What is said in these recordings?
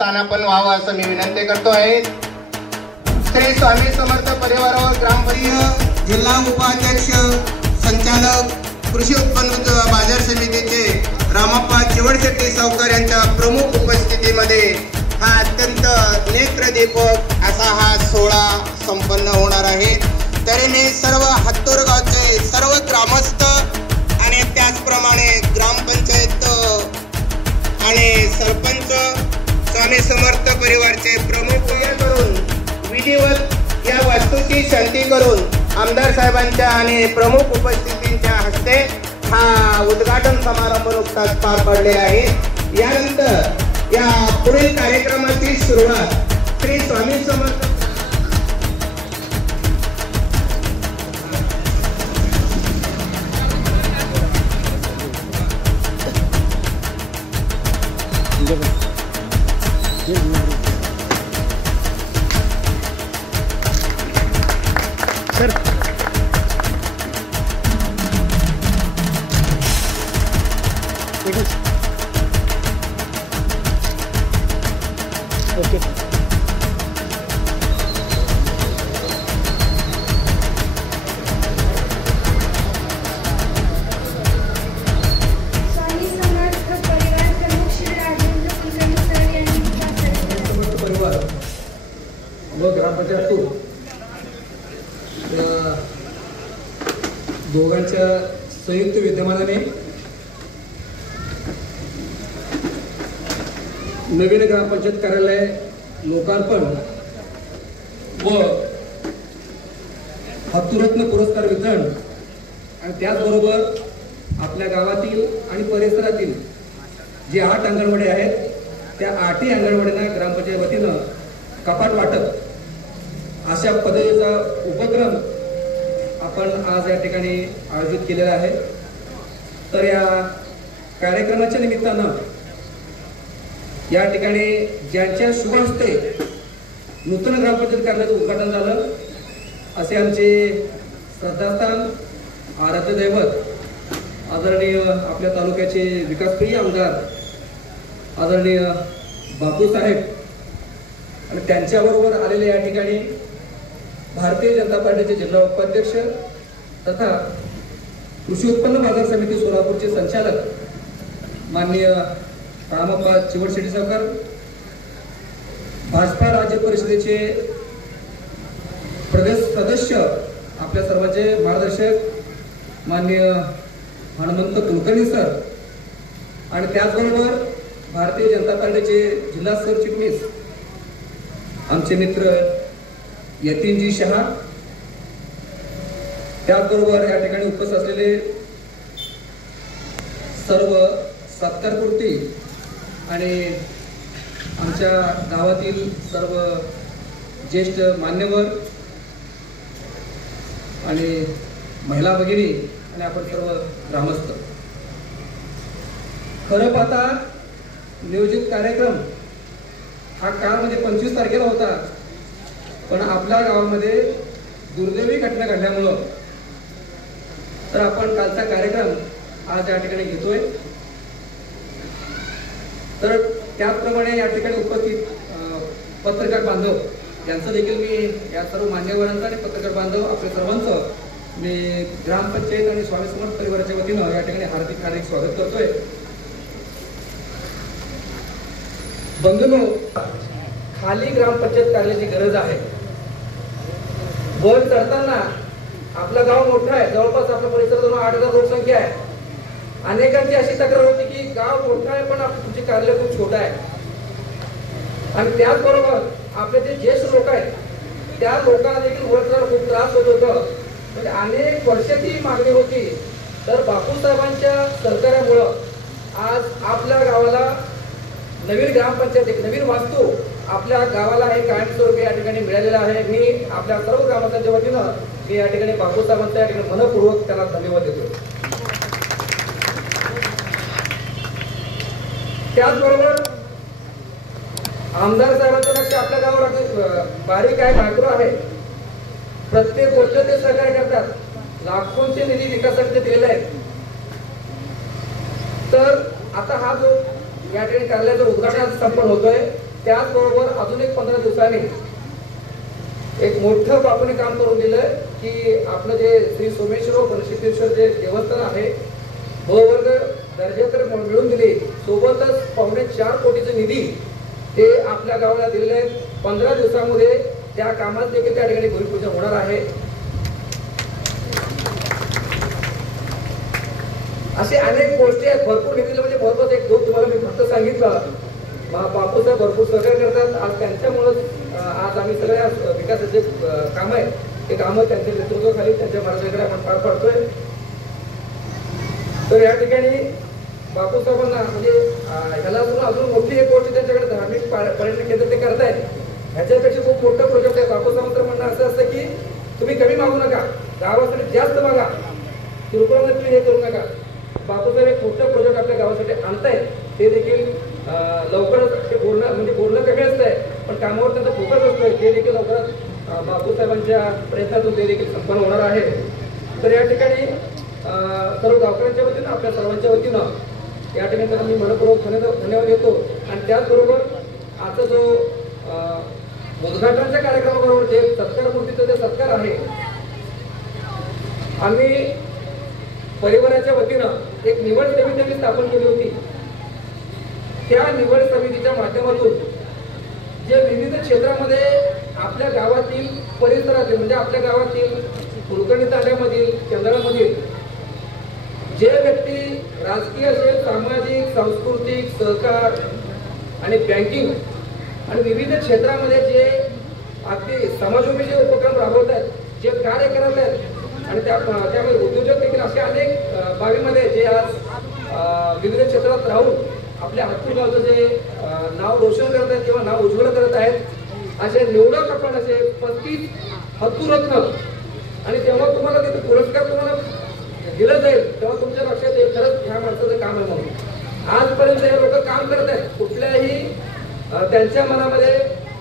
पण व्हावं असं मी विनंती करतो आहे। श्री स्वामी समर्थ परिवार ग्रामपंचायत जिल्हा उपाध्यक्ष संचालक कृषी उत्पन्न बाजार समितीचे रामप्पा चिवडशेट्टी सावकार यांच्या प्रमुख उपस्थितीमध्ये हा अत्यंत नेत्रदीपक असा हा सोहळा संपन्न होणार आहे। तरी मी सर्व हत्तूर गावचे सर्व ग्रामस्थ आणि त्याचप्रमाणे ग्रामपंचायत आणि सरपंच स्वामी समर्थ परिवारचे प्रमुख करून विधिवत या वास्तूची शांती करून आमदार साहेबांच्या आणि प्रमुख उपस्थितींच्या हस्ते हा उद्घाटन समारंभ नुकताच पार पडलेला आहे। यानंतर या पुढील कार्यक्रमाची सुरुवात श्री स्वामी समर्थ दोघांच्या संयुक्त विद्यमानाने नवीन ग्रामपंचायत कार्यालय लोकार्पण व हत्तूरत्न पुरस्कार वितरण आणि त्याचबरोबर आपल्या गावातील आणि परिसरातील जे 8 अंगणवाडी आहेत त्या 8ही अंगणवाडींना ग्रामपंचायत वतीनं कपाट वाटप अशा पद्धतीचा उपक्रम आपण आज या ठिकाणी आयोजित केलेला आहे। तर या कार्यक्रमाच्या निमित्तानं या ठिकाणी ज्यांच्या शुभ हस्ते नूतन ग्रामपंचायत कार्यालयाचं उद्घाटन झालं असे आमचे श्रद्धास्थान आराध्य दैवत आदरणीय आपल्या तालुक्याचे विकासप्रिय आमदार आदरणीय बापू साहेब आणि त्यांच्याबरोबर आलेले या ठिकाणी भारतीय जनता पार्टीचे जिल्हा उपाध्यक्ष तथा कृषी उत्पन्न बाजार समिती सोलापूरचे संचालक माननीय रामप्पा चिवडशेट्टी सावकार, भाजपा राज्य परिषदेचे प्रदेश सदस्य आपल्या सर्वांचे मार्गदर्शक माननीय हनुमंत कुलकर्णी सर आणि त्याचबरोबर भारतीय जनता पार्टीचे जिल्हा सरचिटणीस आमचे मित्र यतीनजी शहा, त्याचबरोबर या ठिकाणी उपस्थित असलेले सर्व सत्कारपूर्ती आणि आमच्या गावातील सर्व ज्येष्ठ मान्यवर आणि महिला भगिनी आणि आपण सर्व ग्रामस्थ, खरं पाहता नियोजित कार्यक्रम हा काळमध्ये 25 तारखेला होता, पण आपल्या गावामध्ये दुर्दैवी घटना घडल्यामुळं तर आपण कालचा कार्यक्रम आज या ठिकाणी घेतोय। तर त्याचप्रमाणे या ठिकाणी उपस्थित पत्रकार बांधव यांचं देखील मी या सर्व मान्यवरांचं आणि पत्रकार बांधव आपल्या सर्वांचं मी ग्रामपंचायत आणि स्वामी समर्थ परिवाराच्या वतीनं या ठिकाणी हार्दिक स्वागत करतोय। बंधूंनो, खाली ग्रामपंचायत कार्यालयाची गरज आहे। वर चढताना आपलं गाव मोठं आहे, जवळपास आपल्या परिसरात 8,000 लोकसंख्या आहे। अनेकांची अशी तक्रार होती की गाव मोठं आहे पण तुमचे कार्यालय खूप छोटं आहे आणि त्याचबरोबर आपले जे ज्येष्ठ लोक आहेत त्या लोकांना देखील वर चढ खूप त्रास होत होता। म्हणजे अनेक वर्षाची मागणी होती, तर बापू साहेबांच्या सहकार्यामुळं आज आपल्या गावाला नवीन ग्रामपंचायत एक नवीन वास्तू आपल्या गावाला हे कायमस्वरूपी या ठिकाणी मिळालेला आहे। मी आपल्या सर्व ग्रामस्थांच्या वतीनं मी या ठिकाणी बापू साहेबांचा या ठिकाणी मनपूर्वक त्याला धन्यवाद देतो। त्याचबरोबर आमदार साहेबांचं लक्ष आपल्या गावावर बारीक आहे, मायक्रो आहे, प्रत्येक गोष्ट ते सहकार्य करतात, लाखोंचे निधी विकासासाठी दिलेले आहेत। तर आता हा जो या ठिकाणी कार्यालयाचं उद्घाटन संपन्न होतोय, त्याचबरोबर अजून एक 15 दिवसांनी एक मोठं बापूने काम करून दिलं की आपलं जे श्री सोमेश्वर गणेशेश्वर जे देवस्थान आहे ब वर्ग दर्जा तर मिळून दिली, सोबतच 4.25 कोटीचा निधी ते आपल्या गावाला दिलेले आहेत. 15 दिवसामध्ये त्या कामात देखील त्या ठिकाणी भूमिपूजन होणार आहे. असे अनेक गोष्टी आहेत, भरपूर निधी म्हणजे महत्वाचं एक दोन तुम्हाला मी फक्त सांगितलं. बापूसाहेब भरपूर सहकार्य करतात. आज त्यांच्यामुळेच आज आम्ही सगळ्या विकासाचे काम आहेत ते कामं त्यांच्या नेतृत्वाखाली त्यांच्या मार्गदर्शनाखाली आपण पार पाडतोय. तर या ठिकाणी बापूसाहेबांना म्हणजे ह्याला अजून मोठी एक गोष्ट त्यांच्याकडे धार्मिक पर्यटन केंद्र ते करतायत. ह्याच्यापेक्षा खूप मोठं प्रोजेक्ट आहे. बापूसाहेबांचं म्हणणं असं असतं की तुम्ही कमी मागू नका, गावासाठी जास्त मागा, किरकोळमध्ये तुम्ही हे करू नका. बापूसाहेब एक मोठं प्रोजेक्ट आपल्या गावासाठी आणतायत. ते देखील लवकरच ते बोलणं कमी असतंय पण कामावर त्यांचा फोकस असतोय. ते देखील लवकरच बापूसाहेबांच्या प्रयत्नातून ते देखील संपन्न होणार आहे. तर या ठिकाणी सर्व गावकऱ्यांच्या वतीनं आपल्या सर्वांच्या वतीनं या ठिकाणी त्यांना मी मनपूर्वक धन्यवाद देतो. आणि त्याचबरोबर आता जो उद्घाटनाच्या कार्यक्रमाबरोबर जे सत्कार मूर्तीचा जे सत्कार आहे, आम्ही परिवाराच्या वतीनं एक निवड समिती स्थापन केली होती. त्या निवड समितीच्या माध्यमातून जे विविध क्षेत्रामध्ये आपल्या गावातील परिसरातील म्हणजे आपल्या गावातील कुलकर्णी तांड्यामधील केंद्रामधील जे व्यक्ती राजकीय असेल, सामाजिक, सांस्कृतिक, सहकार आणि बँकिंग आणि विविध क्षेत्रामध्ये जे अगदी समाजोपयोगी उपक्रम राबवत आहेत, जे कार्य करत आहेत आणि त्यामध्ये उद्योजक देखील असे अनेक बाबीमध्ये जे आज विविध क्षेत्रात राहून आपल्या हत्तूर गावचं जे नाव रोशन करत आहेत किंवा नाव उज्ज्वल करत आहेत, असे निवडक आपण असे 35 हत्तूर रत्न आणि तेव्हा तुम्हाला तिथे पुरस्कार तुम्हाला दिलं जाईल तेव्हा तुमच्या लक्षात येईल खरंच ह्या माणसाचं काम आहे म्हणून. आजपर्यंत हे लोक काम करत आहेत, कुठल्याही त्यांच्या मनामध्ये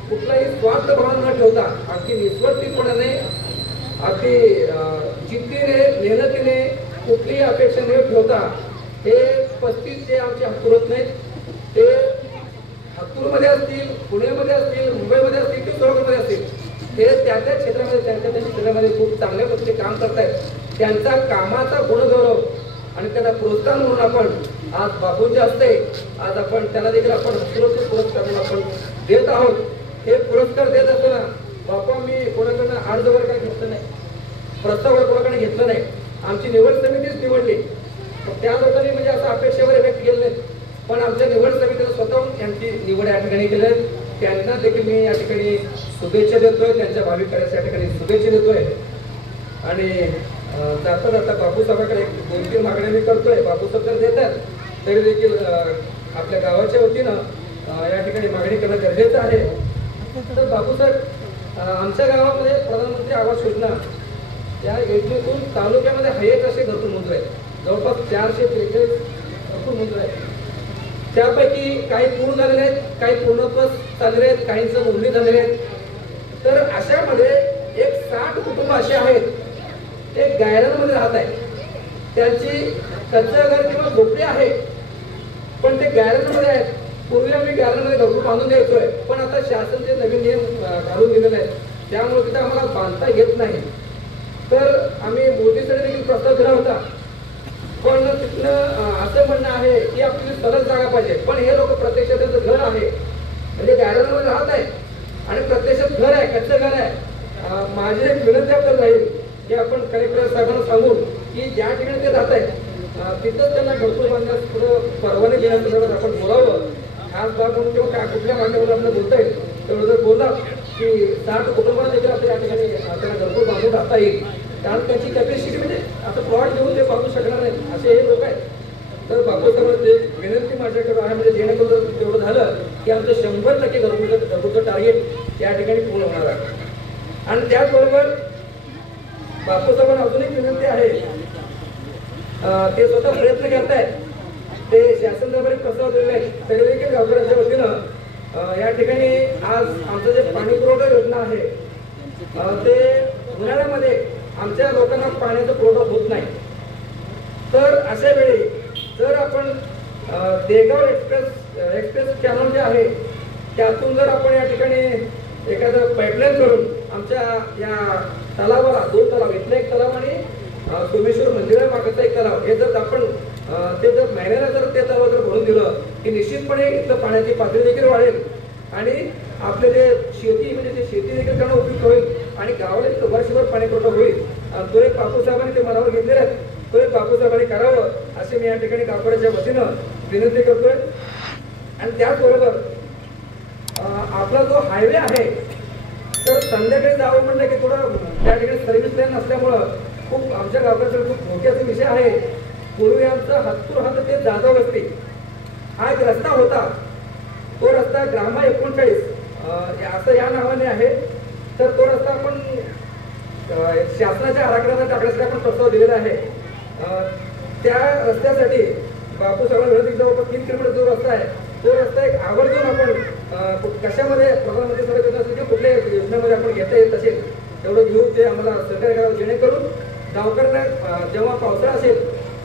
कुठलाही स्वार्थ भावना न ठेवता अगदी निस्वार्थीपणाने अगदी जिद्दीने मेहनतीने कुठलीही अपेक्षा न ठेवता हे 35 जे आमचे हत्तूर रत्न आहेत ते हत्तूरमध्ये असतील, पुण्यामध्ये असतील, मुंबईमध्ये असतील किंवा सोलापूरमध्ये असतील, ते त्या क्षेत्रामध्ये त्यांच्या क्षेत्रामध्ये खूप चांगल्या पद्धतीने काम करतायत. त्यांचा कामाचा गुणगौरव आणि त्यांना प्रोत्साहन म्हणून आपण आज बापूंच्या हस्ते आज आपण त्यांना देखील आपण हत्तूरचे पुरस्कार म्हणून आपण देत आहोत. हे पुरस्कार देत असताना बापू मी कोणाकडनं अर्ज वगैरे काही घेतलं नाही, प्रस्ताव वगैरे कोणाकडे घेतलं नाही, आमची निवड समितीच निवडली. त्या लोकांनी म्हणजे असं अपेक्षा वगैरे व्यक्त केले नाहीत, पण आमच्या निवड समितीनं स्वतःहून यांची निवड या ठिकाणी केली. त्यांना देखील मी या ठिकाणी शुभेच्छा देतोय, त्यांच्या भावी कार्याच्या या ठिकाणी शुभेच्छा देतोय. आणि जाता जाता बापूसाहेबांकडे 2-3 मागण्या मी करतोय. बापूसाहेब जर देतात तरी देखील आपल्या गावाच्या वतीनं या ठिकाणी मागणी करणं गरजेचं आहे. तर बापूसाहेब आमच्या गावामध्ये प्रधानमंत्री आवास योजना या योजनेतून तालुक्यामध्ये हायेस्ट असे घरकुल मंजूर आहेत, जवळपास 443 घरकुल मंजूर आहेत. त्यापैकी काही पूर्ण झालेले आहेत, काही पूर्णत्वास चाललेले आहेत, काहींचं नोंदणी झालेले आहेत. तर अशामध्ये एक 60 कुटुंब असे आहेत ते गायरांमध्ये राहत आहेत. त्यांची कच्चं घर किंवा झोपडी आहे पण ते गायरांमध्ये आहेत. पूर्वी आम्ही गायरांमध्ये घरकुल बांधून द्यायचोय, पण आता शासन जे नवीन नियम घालून दिलेले आहेत त्यामुळे तिथे आम्हाला बांधता येत नाही. तर आम्ही मोदीसाठी देखील प्रस्ताव दिला होता, पण तिथनं असं म्हणणं आहे की आपली सरळ जागा पाहिजे. पण हे लोक प्रत्यक्षात त्यांचं घर आहे म्हणजे गायरांमध्ये राहत आहेत आणि प्रत्यक्षात घर आहे, कच्चं घर आहे. माझी एक विनंती आपल्याला राहील की आपण कलेक्टर साहेबांना सांगून की ज्या ठिकाणी ते राहत आहेत तिथंच त्यांना घरकुल बांधण्यास पुढं परवाने घेण्याचं आपण बोलावं. खास बाब म्हणून किंवा कुठल्या माध्यमातून आपल्याला बोलता येईल तेवढं जर बोलला की 60 कुटुंबाला देखील आपल्या या ठिकाणी त्यांना घरकुल बांधून राहता येईल. कारण त्याची कॅपॅसिटी म्हणजे आता प्लॉट घेऊन ते बांधू शकणार नाही असे हे लोक आहेत. तर बापूसाहेबांची विनंती माझ्याकडे आहे म्हणजे जेणेकरून तेवढं झालं की आमचं 100% घरकुलचं टार्गेट या ठिकाणी पूर्ण होणार आहे. आणि त्याचबरोबर बापूसाहेबांना अजून एक विनंती आहे, ते स्वतः प्रयत्न करत आहेत, ते शासन दरबारी प्रस्ताव दिलेले आहेत तरी देखील गावकऱ्यांच्या वतीनं या ठिकाणी आज आमचं जे पाणी पुरवठा योजना आहे ते उन्हाळ्यामध्ये आमच्या लोकांना पाण्याचा पुरवठा होत नाही. तर अशा वेळी जर आपण देगाव एक्सप्रेस कॅनॉल जे आहे त्यातून जर आपण या ठिकाणी एखादं पाईपलाईन करून आमच्या या तलावाला 2 तलाव, इथला एक तलाव आणि सोमेश्वर मंदिरामागचा एक तलाव, हे जर आपण ते जर महिन्याला जर ते तलाव जर भरून दिलं की निश्चितपणे इथलं पाण्याची पातळी देखील वाढेल आणि आपले जे शेती म्हणजे ते शेती देखील त्यांना उपयुक्त होईल आणि गावाला तिथं वर्षभर पाणी पुरवठा होईल. तो एक बापूसाहेबांनी ते मनावर घेतलेले आहेत, तो एक बापूसाहेबांनी करावं असे मी या ठिकाणी गावकऱ्याच्या वतीनं विनंती करतोय. आणि त्याचबरोबर आपला जो हायवे आहे तर संध्याकाळी जावं म्हणलं की थोडं त्या ठिकाणी सर्व्हिस लाईन नसल्यामुळं खूप आमच्या गावाकडचा खूप धोक्याचा विषय आहे. पूर्वी आमचा हत्तूर हात ते जाधव वस्ती हा एक रस्ता होता, तो रस्ता ग्रामा 39 असं या नावाने आहे. तर तो रस्ता आपण शासनाच्या आराखड्यात टाकण्यासाठी आपण प्रस्ताव दिलेला आहे. त्या रस्त्यासाठी बापूसाहेबांना विरोधी जवळपास 3 किलोमीटर जो रस्ता आहे तो रस्ता एक आवर्जून आपण कशामध्ये प्रधानमंत्री सडक योजना असेल किंवा कुठल्या योजनेमध्ये आपण घेता येत असेल तेवढं घेऊन ते आम्हाला सहकार्य करावं, जेणेकरून गावकऱ्यांना जेव्हा पावसाळा असेल,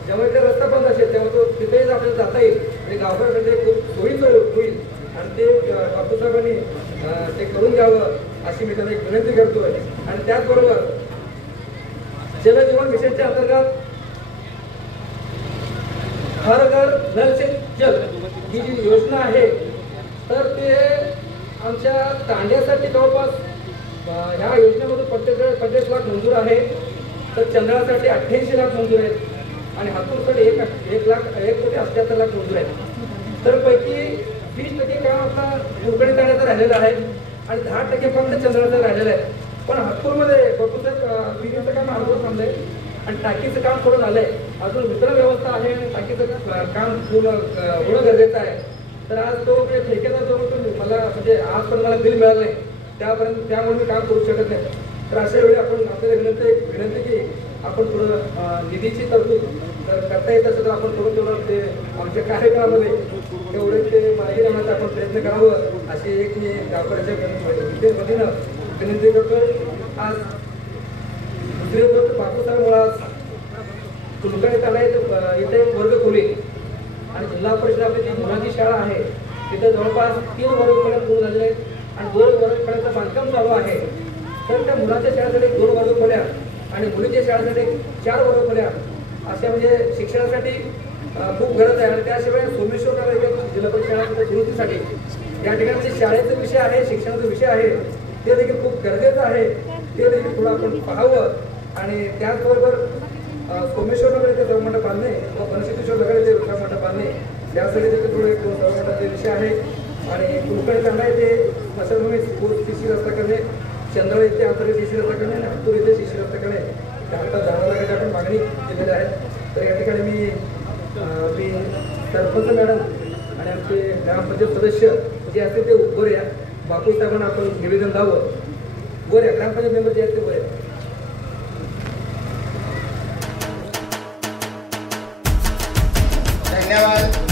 जेव्हा इथे रस्ता बंद असेल तेव्हा तो तिथेच आपल्याला जाता येईल आणि गावकऱ्यांसाठी खूप सोयीचं होईल आणि ते बापूसाहेबांनी ते करून घ्यावं अशी मी त्यांना एक विनंती करतोय. आणि त्याचबरोबर जलजीवन मिशनच्या अंतर्गत हर घर नल से जल ही जी योजना आहे तर ते आमच्या तांड्यासाठी जवळपास ह्या योजनेमधून 45 लाख मंजूर आहे. तर चंद्रासाठी 88 लाख मंजूर आहेत आणि हातूरसाठी 1,78,00,000 मंजूर आहेत. तर पैकी 20% काम आपला कुरकडी तांड्याचं राहिलेलं आहे आणि 10% फक्त चंद्राचं राहिलेलं आहे. पण हातूरमध्ये बापूसाहेब विहिरीचं काम अर्धवट थांबलंय आणि टाकीचं काम थोडं झालंय. अजून वितरण व्यवस्था आहे आणि टाकीचं काम पूर्ण होणं गरजेचं आहे. तर आज तो ठेकेदार जो मला म्हणजे आज पण मला बिल मिळालं नाही त्यामुळे मी काम करू शकत नाही. तर अशा वेळी आपण आपल्याला विनंती की आपण थोडं निधीची तरतूद जर करता येत असेल तर आपण थोडं ते आमच्या कार्यक्रमामध्ये तेवढे ते माहिती देण्याचा आपण प्रयत्न करावं अशी एक मी गावकऱ्याच्या वतीनं विनंती करतोय. आज दुसरी गोष्ट बापूसाहेब मुळात कुलकर्णी तांडा इथे एक वर्ग खोली आणि जिल्हा परिषद आपली जी मुलांची शाळा आहे तिथे जवळपास 3 वर्गखोल्या पूर्ण झालेल्या आहेत आणि 2 वर्गखोल्याचं बांधकाम चालू आहे. तर त्या मुलाच्या शाळेसाठी 2 वर्गखोल्या आणि मुलीच्या शाळेसाठी 4 वर्गखोल्या अशा म्हणजे शिक्षणासाठी खूप गरज आहे. आणि त्याशिवाय सोमेश्वर नगर जिल्हा परिषद शाळा दुरुस्तीसाठी या ठिकाणी शाळेचा विषय आहे, शिक्षणाचा विषय आहे, ते देखील खूप गरजेचं आहे. ते देखील थोडं आपण पाहावं. आणि त्याचबरोबर सोमेश्वर नगर इथे सभामंडप बांधणे व बनशेश्वर नगर इथे सभामंडप बांधणे यासाठी देखील थोडं एक सभामंडपाचे विषय आहे. आणि कुलकर्णी तांडा येथे स्मशानभूमी शिशी रस्ता करणे, चंद्र येथे अंतर्गत शिशी रस्ता करणे आणि हातूर येथे शिशी रस्ता करणे 10 लाखाची आपण मागणी केलेली आहे. तर या ठिकाणी मी सरपंच मॅडम आणि आमचे ग्रामपंचायत सदस्य जे असतील ते वर या. बापूसाहेबांना आपण निवेदन द्यावं. वर या ग्रामपंचायत मेंबर जे असते वर या. धन्यवाद.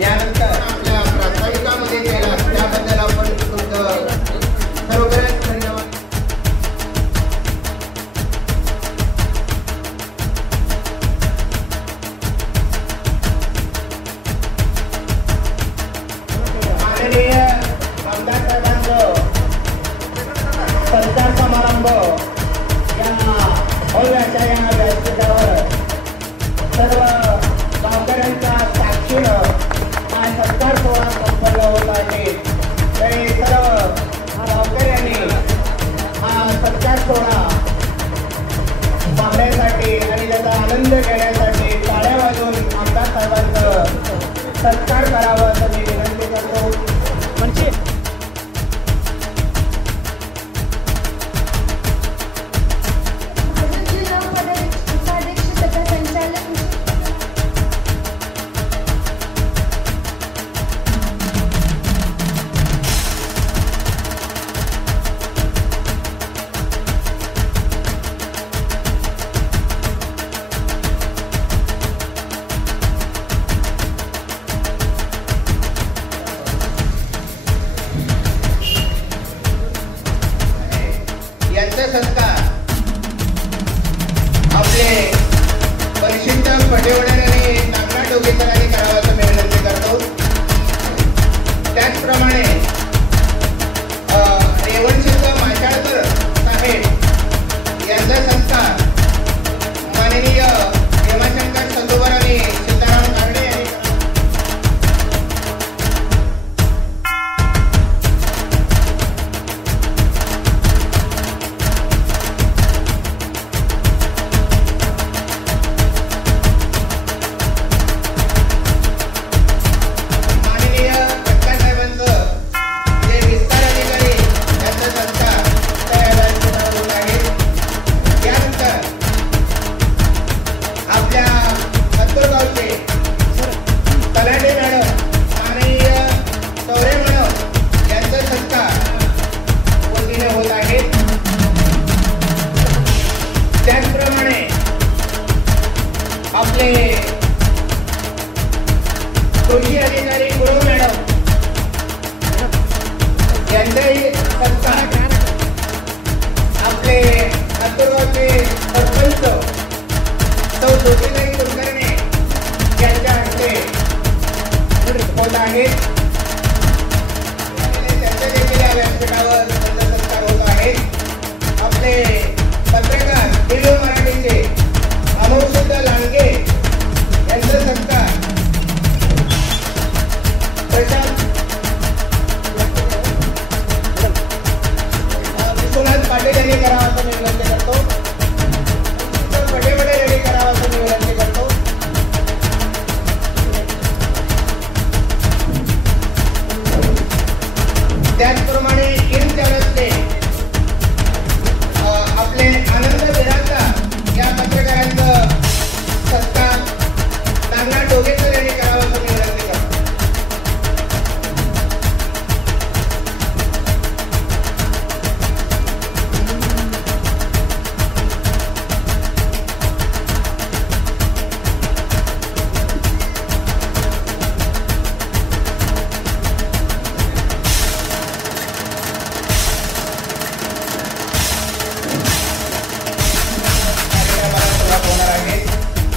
यानंतर आपल्या प्रास्ताविकामध्ये केला त्याबद्दल आपण तुमचं खरोखरच धन्यवाद. माननीय आमदार साहेबांचं सत्कार समारंभ या भव्याच्या या व्यासपीठावर सर्व गावकऱ्यांच्या साक्षीनं हा सत्कार सोहळा संपन्न होत आहे. तरी सर्व गावकऱ्यांनी हा सत्कार सोहळा पाहण्यासाठी आणि त्याचा आनंद घेण्यासाठी टाळ्या वाजवून आमदार साहेबांचं सत्कार करावा असं मी विनंती करतो. म्हणजे संस्कार आपले परिशिष्ट पटेवड्याने नागना डोकेकरांनी करावा असं मी विनंती करतो. त्याचप्रमाणे आपले कृषी अधिकारी गुरु मॅडम यांचाही सत्कार, आपले लातूरचे सरपंच सौ ज्योतिताई कुलकर्णी यांच्या हस्ते होत आहे. त्यांच्या देखील या व्यासपीठावर सत्कार होत आहे. आपले पत्रकार रेडिओ मराठीचे अमोलसुद्धा लांडगे यांचा सत्कार विश्वनाथ पाटील यांनी करावा असं मी विनंती करतो. पटेपटे यांनी करावा असं मी विनंती करतो. त्याचप्रमाणे इनच्या रस्ते आपले आनंद बिराजदार या पत्रकारांचं सत्कार नागनाथ डोगेकर यांनी करावं असं मी विनंती करतो.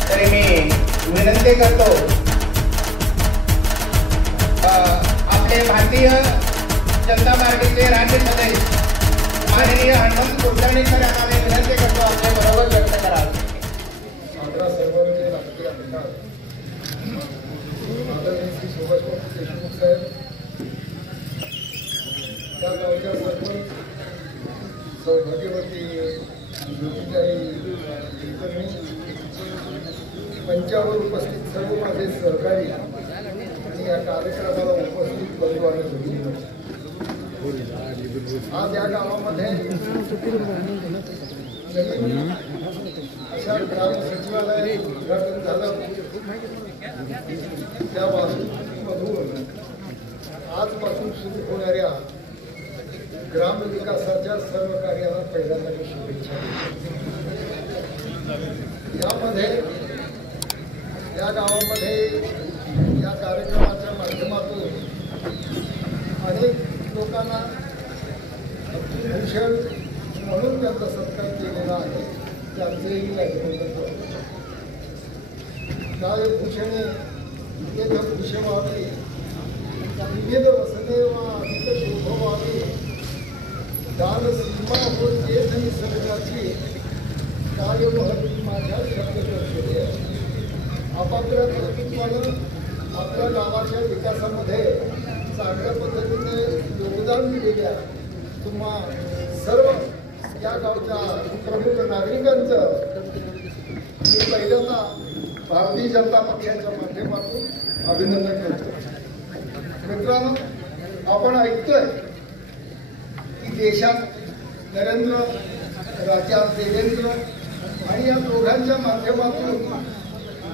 तरी मी विनंती करतो आपले भारतीय जनता पार्टीचे राज्य सदस्य माननीय हनुमंत कुलकर्णी सर यांना मी विनंती करतो आपले बरोबर व्यक्त करावे. आपल्या सर्वांचे राजकीय अधिकार आदरणीय श्री सुभाषबाबू देशमुख साहेब, त्या गावच्या सरपंच सौभाग्यवती ज्योतिताई कुलकर्णी, मंचावर उपस्थित सर्व माझे सहकारी आणि या कार्यक्रमाला उपस्थित बंधू आणि भगिनी, आज या गावामध्ये अशा ग्राम सचिवालय उद्घाटन झालं. त्या वास्तूमधून आजपासून सुरू होणाऱ्या ग्राम विकासाच्या सर्व कार्याला पहिल्यांदा शुभेच्छा. यामध्ये या गावामध्ये या कार्यक्रमाच्या माध्यमातून अनेक लोकांना भूषण म्हणून त्यांचा सत्कार केलेला आहे. त्यांचेही अभिनंदन करतो. काय भूषणे विविध भूषण व्हावे, विविध वसने वा अधिक शोभ व्हावे, दान सीमा हो तेच निसर्गाची काय महत्व माझ्या शब्द केले. आपापल्या कर्तृत्वानं आपल्या गावाच्या विकासामध्ये चांगल्या पद्धतीने योगदान दिलेल्या तुम्हा सर्व या गावच्या प्रमुख नागरिकांचं मी पहिल्यांदा भारतीय जनता पक्षाच्या माध्यमातून अभिनंदन करतो. मित्रांनो, आपण ऐकतोय की देशात नरेंद्र, राज्यात देवेंद्र आणि या दोघांच्या माध्यमातून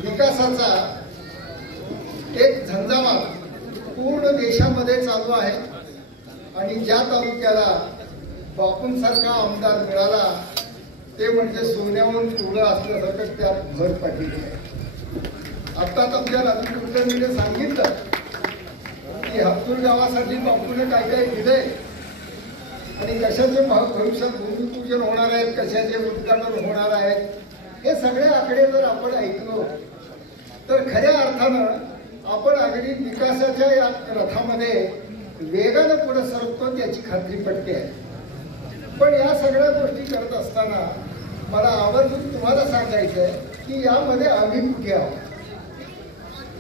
विकासाचा एक झंझावात पूर्ण देशामध्ये चालू आहे. आणि ज्या तालुक्याला बापूंसारखा आमदार मिळाला ते म्हणजे सोन्याहून चुरलं असल्यासारखं त्यात भर पडलेली आहे. आत्ताच आमच्या राजू कुलकर्णीने सांगितलं की हत्तूर गावासाठी बापूने काय काय दिलंय आणि कशाचे भविष्यात भूमिपूजन होणार आहेत, कशाचे उद्घाटन होणार आहेत, हे सगळे आकडे जर आपण ऐकलो तर खऱ्या अर्थानं आपण अगदी विकासाच्या या रथामध्ये वेगानं पुढे सरकतो त्याची खात्री पटते आहे. पण या सगळ्या गोष्टी करत असताना मला आवर्जून तुम्हाला सांगायचं आहे की यामध्ये आम्ही कुठे आहोत.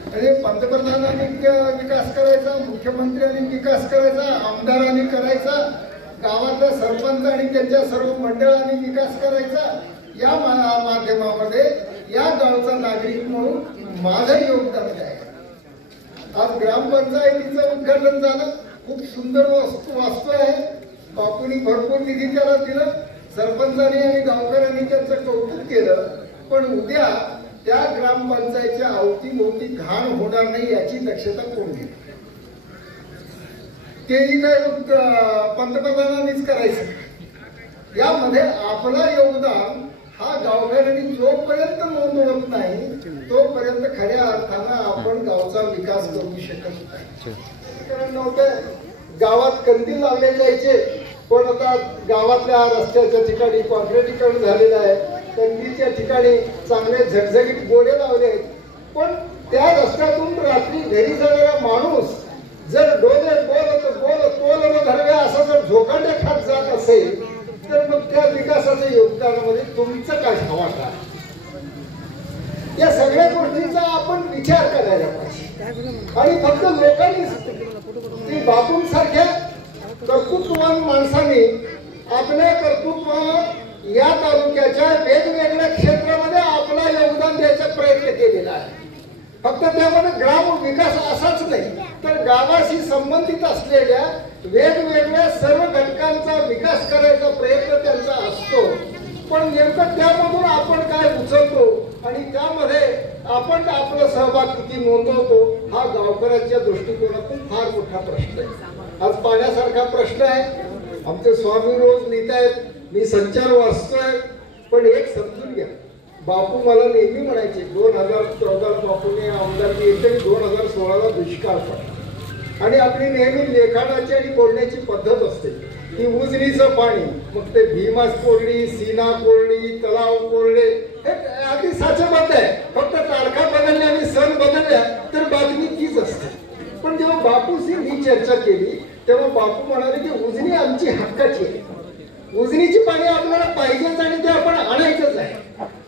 म्हणजे पंतप्रधानांनी विकास करायचा, मुख्यमंत्र्यांनी विकास करायचा, आमदारांनी करायचा, गावातल्या सरपंच आणि त्यांच्या सर्व मंडळांनी विकास करायचा. या माध्यमामध्ये या गावचा नागरिक म्हणून माझं योगदान आहे. आज ग्रामपंचायतीचं उद्घाटन झालं. खूप सुंदर वास्तू आहे. बापूंनी भरपूर निधी त्याला दिलं. सरपंचांनी आणि गावकऱ्यांनी त्यांचं कौतुक केलं. पण उद्या त्या ग्रामपंचायतीच्या अवतीभोवती घाण होणार नाही याची दक्षता कोण घेईल? तेही काय पंतप्रधानांनीच करायचं. यामध्ये आपलं योगदान हा गावकऱ्यांनी जोपर्यंत नोंदवत नाही तोपर्यंत खऱ्या अर्थानं आपण गावचा विकास करू शकत नाही. कारण नव्हतं गावात कंदील लावले जायचे, पण आता गावातल्या रस्त्याच्या ठिकाणी कॉन्क्रिटीकरण झालेलं आहे. कंदीलच्या ठिकाणी चांगले झगझगीत गोळे लावले आहेत, पण त्या रस्त्यातून रात्री घरी जाणारा माणूस जर डोले बोल धरवे असा जर झोकांडे खात जात असेल तर मग त्या विकासाच्या योगदानामध्ये तुमचं काय वाटा आहे? या सगळ्या गोष्टींचा आपण विचार करायला पाहिजे. आणि फक्त लोकांनी बापूंसारख्या कर्तृत्ववान माणसांनी आपल्या कर्तृत्वानं या तालुक्याच्या वेगवेगळ्या क्षेत्रामध्ये आपला योगदान द्यायचा प्रयत्न केलेला आहे. फक्त त्यामध्ये ग्राम विकास असाच नाही तर गावाशी संबंधित असलेल्या वेगवेगळ्या सर्व घटकांचा विकास करायचा प्रयत्न त्यांचा असतो. पण नेमकं त्यामधून आपण काय उचलतो आणि त्यामध्ये आपण आपला सहभाग किती नोंदवतो हा गावकऱ्यांच्या दृष्टिकोनातून फार मोठा प्रश्न आहे. आज पाण्यासारखा प्रश्न आहे. आमचे स्वामी रोज लिहित आहेत, मी संचार वाचतोय, पण एक समजून घ्या, बापू मला नेहमी म्हणायचे 2014 बापूने आमदारकी येते 2016ला दुष्काळ पडला. आणि आपली नेहमी लेखनाची आणि बोलण्याची पद्धत असते की उजनीचं पाणी, मग ते भीमास कोरडी, सीना कोरडी, तलाव कोरडे, हे अगदी साचेबद्ध आहे. फक्त तारखा बदलल्या आणि सण बदलल्या तर बातमी तीच असते. पण जेव्हा बापूशी मी चर्चा केली तेव्हा बापू म्हणाले की उजनी आमची हक्काची आहे, उजनीची पाणी आपल्याला पाहिजेच आणि ते आपण आणायचंच आहे.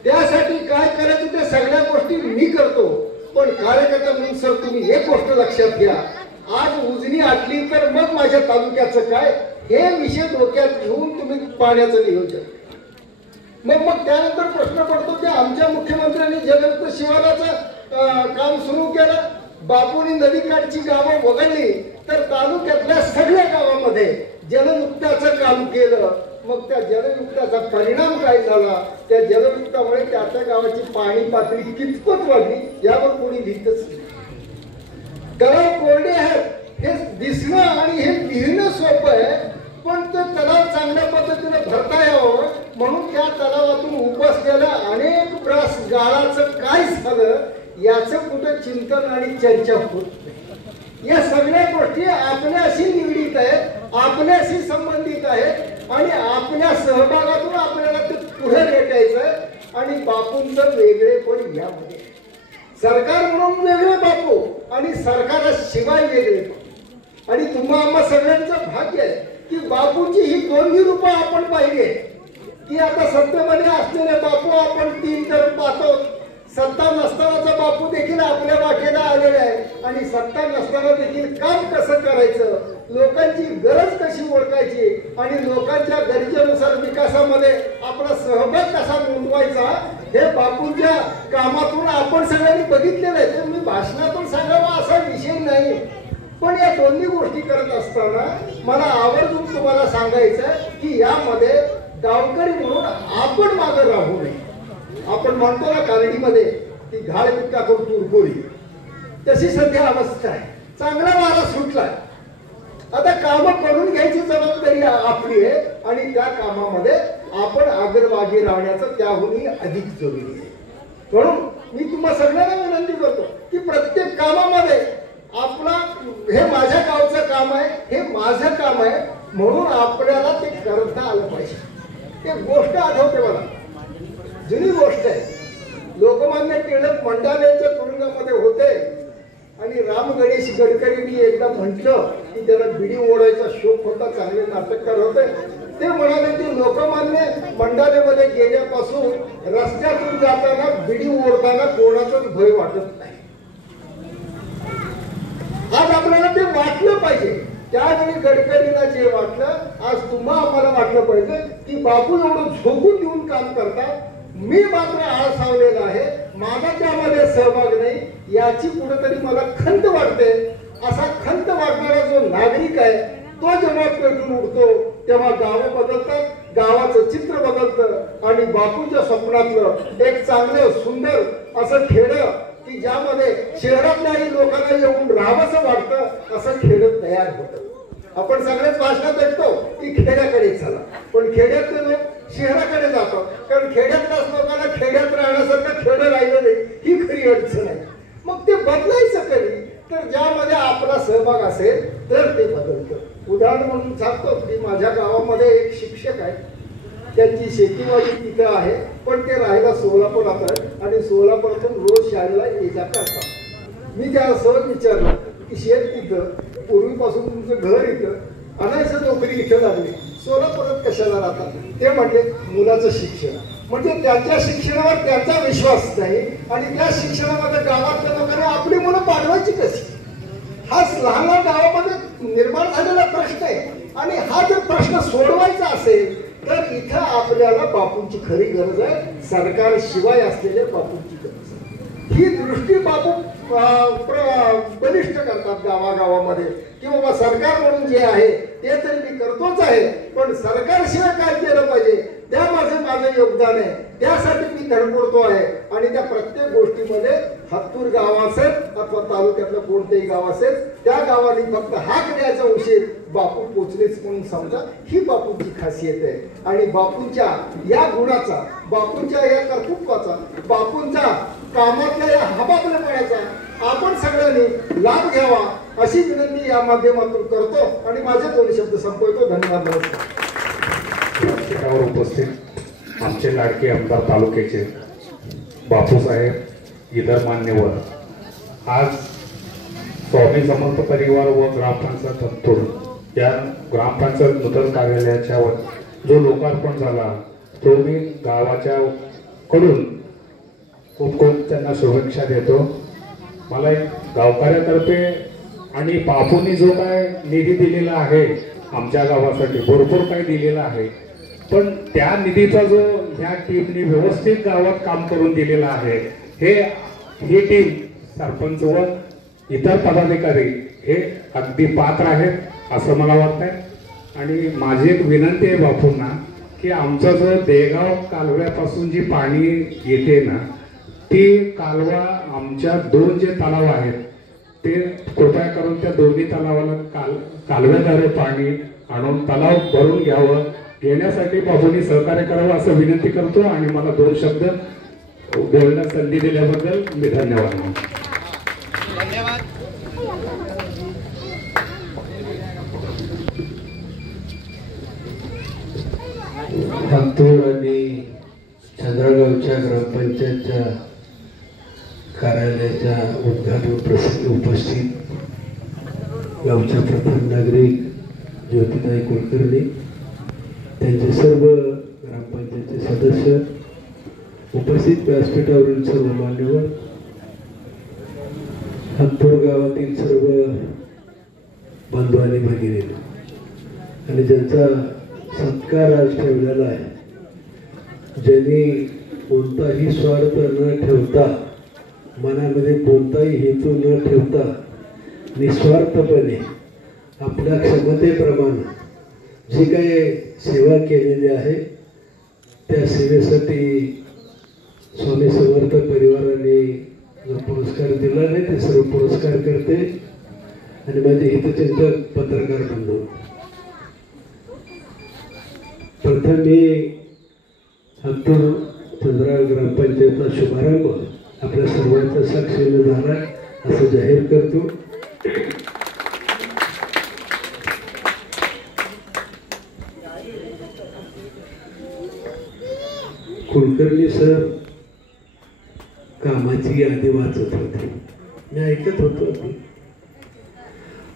त्यासाठी काय करायचं ते सगळ्या गोष्टी मी करतो. पण कार्यकर्ता म्हणून सर तुम्ही एक गोष्ट लक्षात घ्या, आज उजनी आटली तर मग माझ्या तालुक्याचं काय, हे विषय डोक्यात घेऊन तुम्ही पाण्याचं नियोजन. मग त्यानंतर प्रश्न पडतो की आमच्या मुख्यमंत्र्यांनी जलयुक्त शिवाराचं काम सुरू केलं, बापूंनी नदीकाठची गावं वगळली तर तालुक्यातल्या सगळ्या गावामध्ये जलयुक्ताचं काम केलं. मग त्या जलयुक्ताचा परिणाम काय झाला, त्या जलयुक्तामुळे त्या गावाची पाणी पातळी कितपत वाढली यावर कोणी लिहितच नाही. तलाव कोरडे आहेत हे दिसणं आणि हे लिहिणं सोपं आहे, पण ते तलाव चांगल्या पद्धतीने भरता यावं म्हणून त्या तलावातून उपसलेल्या अनेक ब्रास गाळाचं काय झालं याचं कुठं चिंतन आणि चर्चा होत नाही. या सगळ्या गोष्टी आपल्याशी निगडीत आहेत, आपल्याशी संबंधित आहेत आणि आपल्या सहभागातून आपल्याला ते पुढे रेटायचं. आणि बापूंचं वेगळेपण यामध्ये, सरकार म्हणून वेगळे बापू आणि सरकाराशिवाय वेगळे. आणि तुम्हा आम्हा सगळ्यांचं भाग्य आहे की बापूची ही दोन्ही रूपं आपण पाहिली की आता सत्तेमध्ये असलेले बापू आपण 3 टर्म पाहतो, सत्ता नसतानाचा बापू देखील आपल्या वाटेला आलेला आहे आणि सत्ता नसताना देखील काम कसं करायचं, लोकांची गरज कशी ओळखायची आणि लोकांच्या गरजेनुसार विकासामध्ये आपला सहभाग कसा नोंदवायचा हे बापूंच्या कामातून आपण सगळ्यांनी बघितलेलं आहे. ते मी भाषणातून सांगावा असा विषय नाही, पण या दोन्ही गोष्टी करत असताना मला आवर्जून तुम्हाला सांगायचं की यामध्ये गावकरी म्हणून आपण मागे राहू नये. आपण म्हणतो ना कानडीमध्ये की घाळ पिका करून तुरकोरी, तशी सध्या अवस्था आहे. चांगला वारा सुटलाय, आता कामं करून घ्यायची जबाबदारी आपली आहे आणि त्या कामामध्ये आपण अग्रभागी राहण्याचं त्याहूनही अधिक जरुरी आहे. म्हणून मी तुम्हा सगळ्यांना विनंती करतो की प्रत्येक कामामध्ये आपला हे माझ्या गावचं काम आहे, हे माझं काम आहे म्हणून आपल्याला ते करता आलं पाहिजे. एक गोष्ट आठवते मला, जुनी गोष्ट आहे. लोकमान्य टिळक मंडालेच्या तुरुंगामध्ये होते आणि राम गणेश गडकरींनी एकदा म्हटलं की त्याला बिडी ओढायचा शौक होता, चांगले नाटककार होते. ते म्हणाले की लोकमान्य मंडालेमध्ये गेल्यापासून रस्त्यातून जाताना बिडी ओढताना कोणाचाच भय वाटत नाही. आज आपल्याला ते वाटलं पाहिजे. त्यावेळी गडकरींना जे वाटलं आज तुम्हा आम्हाला वाटलं पाहिजे की बापू एवढं झोकून देऊन काम करतात, मी मात्र आळसावलेला आहे, माझा त्यामध्ये सहभाग नाही, याची कुठेतरी मला खंत वाटते. असा खंत वाटणारा जो नागरिक आहे तो जेव्हा पेटून उठतो तेव्हा गावं बदलतात, गावाचं चित्र बदलतं आणि बापूच्या स्वप्नातलं एक चांगलं सुंदर असं खेडं की ज्यामध्ये शहरातल्याही लोकांना येऊन राहावंसं वाटतं असं खेडं तयार होतं. आपण सगळेच भाषणात ऐकतो की खेड्याकडे चला, पण खेड्यातले लोक शहराकडे जातो, कारण खेड्यातल्या लोकांना खेड्यात राहण्यासारखं खेडं राहिलं नाही ही खरी अडचण आहे. मग ते बदलायचं कधी, तर ज्यामध्ये आपला सहभाग असेल तर ते बदलतं. उदाहरण म्हणून सांगतो की माझ्या गावामध्ये एक शिक्षक आहे, त्यांची शेतीवाडी तिथं आहे, पण ते राहायला सोलापुरात आहे आणि सोलापुरातून रोज शाळेला ये जा करतात. मी त्याला सहज विचारलं की शेत तिथं, पूर्वीपासून तुमचं घर इथं, आणायचं नोकरी इथं लागली, सोलापुरात कशाला राहतात? ते म्हटले मुलाचं शिक्षण. म्हणजे त्यांच्या शिक्षणावर त्यांचा विश्वास नाही आणि त्या शिक्षणामध्ये गावातल्या लोकांनी आपली मुलं पाठवायची कशी, हा लहान लहान गावामध्ये निर्माण झालेला प्रश्न आहे. आणि हा जर प्रश्न सोडवायचा असेल तर इथं आपल्याला बापूंची खरी गरज आहे, सरकारशिवाय असलेल्या बापूंची गरज आहे. ही दृष्टी बापू बलिष्ठ करतात गावागावामध्ये की बाबा सरकार म्हणून जे आहे ते तर मी करतोच आहे, पण सरकारशिवाय काय केलं पाहिजे त्यामध्ये माझं योगदान आहे, त्यासाठी मी धडपडतो आहे. आणि त्या प्रत्येक गोष्टीमध्ये हत्तूर गाव असेल अथवा तालुक्यातलं कोणतेही गाव असेल, त्या गावाने फक्त हाक द्यायचा उशीर बापू पोचलेच म्हणून समजा, ही बापूंची खासियत आहे. आणि बापूंच्या या गुणाचा, बापूंच्या या कर्तृत्वाचा, बापूंच्या कामातल्या या हबाबलेपणाचा आपण सगळ्यांनी लाभ घ्यावा अशी विनंती या माध्यमातून करतो आणि माझे 2 शब्द संपवतो. धन्यवाद. व्यासपीठावर उपस्थित आमचे लाडके आमदार तालुक्याचे बापूसाहेब इतर मान्यवर, आज स्वामी समर्थ परिवार व ग्रामपंचायत हत्तूर या ग्रामपंचायत नूतन कार्यालयाच्या जो लोकार्पण झाला तो मी गावाच्या कडून खूप खूप त्यांना शुभेच्छा देतो. मला एक गावकऱ्यातर्फे आणि बापूंनी जो काय निधी दिलेला आहे आमच्या गावासाठी भरपूर काही दिलेला आहे, पण त्या निधीचा जो ह्या टीमने व्यवस्थित गावात काम करून दिलेला आहे, ही टीम सरपंच व इतर पदाधिकारी हे अगदी पात्र आहेत असं मला वाटतंय. आणि माझी एक विनंती आहे बापूंना की आमचा जो देगाव कालव्यापासून जी पाणी येते ना, ती कालवा आमच्या 2 जे तलाव आहेत ते कृपया करून त्या दोन्ही तलावाला कालव्याद्वारे पाणी आणून तलाव भरून घ्यावं, घेण्यासाठी बाबूंनी सहकार्य करावं असं विनंती करतो. आणि मला 2 शब्द बोलण्यास संधी दिल्याबद्दल मी धन्यवाद मानतो. हत्तूर आणि चंद्रगावच्या ग्रामपंचायतच्या कार्यालयाच्या उद्घाटन प्रसंगी उपस्थित गावच्या प्रथम नागरिक ज्योतिताई कुलकर्णी, त्यांचे सर्व ग्रामपंचायतचे सदस्य, उपस्थित व्यासपीठावरील सर्व मान्यवर, हत्तूर गावातील सर्व बंधू आणि भगिनी आणि ज्यांचा सत्कार आज ठेवलेला आहे, ज्यांनी कोणताही स्वार्थ न ठेवता, मनामध्ये कोणताही हेतू न ठेवता निस्वार्थपणे आपल्या क्षमतेप्रमाणे जी काही सेवा केलेली आहे त्या सेवेसाठी स्वामी समर्थ परिवाराने जो पुरस्कार दिला नाही ते सर्व पुरस्कार करते. आणि माझे हितचिंतक पत्रकार बंधू, प्रथम मी हत्तूर चंद्रगाव ग्रामपंचायतचा शुभारंभ आपल्या सर्वांच्या साक्षीने झाला असं जाहीर करतो. कुलकर्णी सर कामाची यादी वाचत होते, मी ऐकत होतो,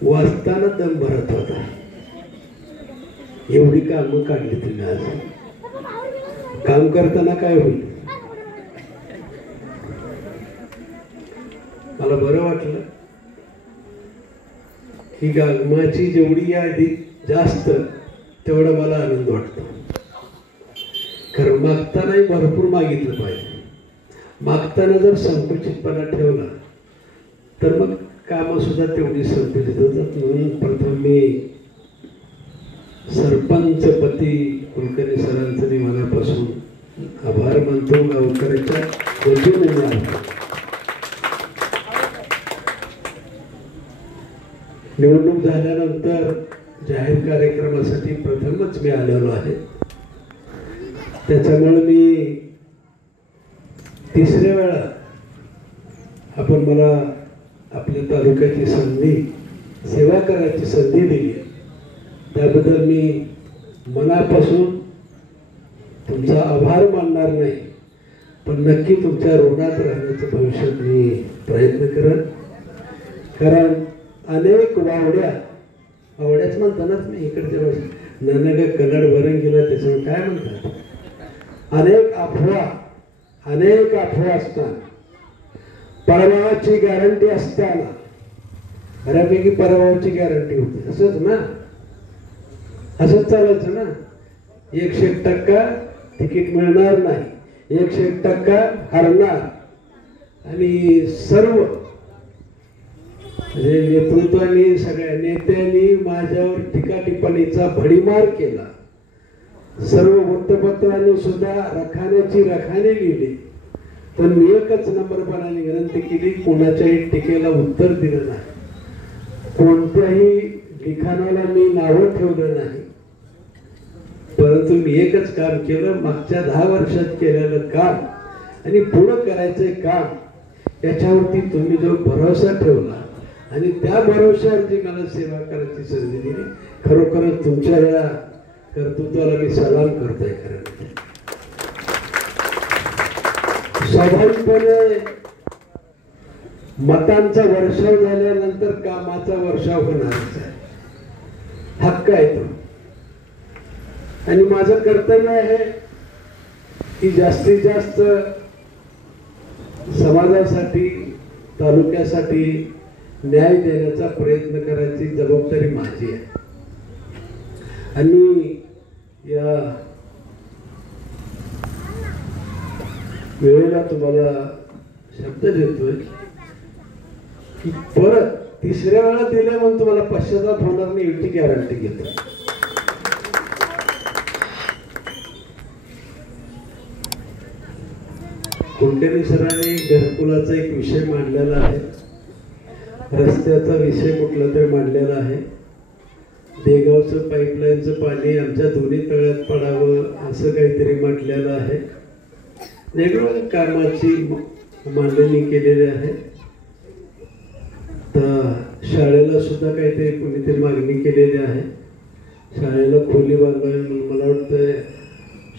वाचताना दम भरत होता. एवढी कामं काढली तुम्ही आज, काम करताना काय होईल. मला बरं वाटलं की कामाची जेवढी यादी जास्त तेवढा मला आनंद वाटतो. कारण मागतानाही भरपूर मागितलं पाहिजे. मागताना जर संकुचितपणा ठेवला तर मग कामं सुद्धा तेवढी संकुचित होतात. म्हणून प्रथम मी सरपंचपती कुलकर्णी सरांचं मी मनापासून आभार मानतो. गावकऱ्याच्या वतीने निवडणूक झाल्यानंतर जाहीर कार्यक्रमासाठी प्रथमच मी आलेलो आहे. त्याच्यामुळे मी तिसऱ्या वेळा आपण मला आपल्या तालुक्याची संधी, सेवा करायची संधी दिली, त्याबद्दल मी मनापासून तुमचा आभार मानणार नाही, पण नक्की तुमच्या ऋणात राहण्याचं भविष्यात मी प्रयत्न करेन. कारण अनेक वावड्याच म्हणता ना तुम्ही इकडच्या भाषेत, ननग कन्नड भरून गेलं त्याच्यामुळे काय म्हणतात, अनेक अफवा असताना, पराभवाची गॅरंटी असताना, बऱ्यापैकी पराभवाची गॅरंटी होती, असंच ना, असंच चालायचं ना. 100% तिकीट मिळणार नाही, 100% हरणार, आणि सर्व म्हणजे नेतृत्वाने, सगळ्या नेत्यांनी माझ्यावर टीका टिप्पणीचा भडीमार केला. सर्व वृत्तपत्रांनी सुद्धा रखाने लिहिले, पण मी एकच नम्रपणाने विनंती केली, कोणाच्याही टीकेला उत्तर दिलं नाही, कोणत्याही लिखाणाला मी नावं ठेवलं नाही, परंतु मी एकच काम केलं, मागच्या 10 वर्षात केलेलं काम आणि पुढं करायचं काम याच्यावरती तुम्ही जो भरोसा ठेवला आणि त्या भरोश्यावर जी मला सेवा करायची संधी दिली, खरोखरच तुमच्या या कर्तृत्वाला मी सलाम करतोय. खरं स्वाभाविकपणे मतांचा वर्षाव झाल्यानंतर कामाचा वर्षाव होणारच आहे, हक्क आहे तो, आणि माझं कर्तव्य आहे की जास्तीत जास्त समाजासाठी, तालुक्यासाठी न्याय देण्याचा प्रयत्न करायची जबाबदारी माझी आहे. आणि या वेळेला तुम्हाला शब्द देतोय की परत तिसऱ्या वेळा दिले म्हणून तुम्हाला पश्चाताप होणार नाही, याची गॅरंटी घेतो. कुलकर्णी सरांनी घरकुलाचा एक विषय मांडलेला आहे, रस्त्याचा विषय कुठला तरी मांडलेला आहे, देगावचं पाईपलाईनचं पाणी आमच्या दोन्ही तळ्यात पडावं असं काहीतरी म्हटलेलं आहे. वेगवेगळ्या कामाची मांडणी केलेली आहे. तर शाळेला सुद्धा काहीतरी कोणीतरी मागणी केलेली आहे, शाळेला खोली बांधावी म्हणून मला वाटतं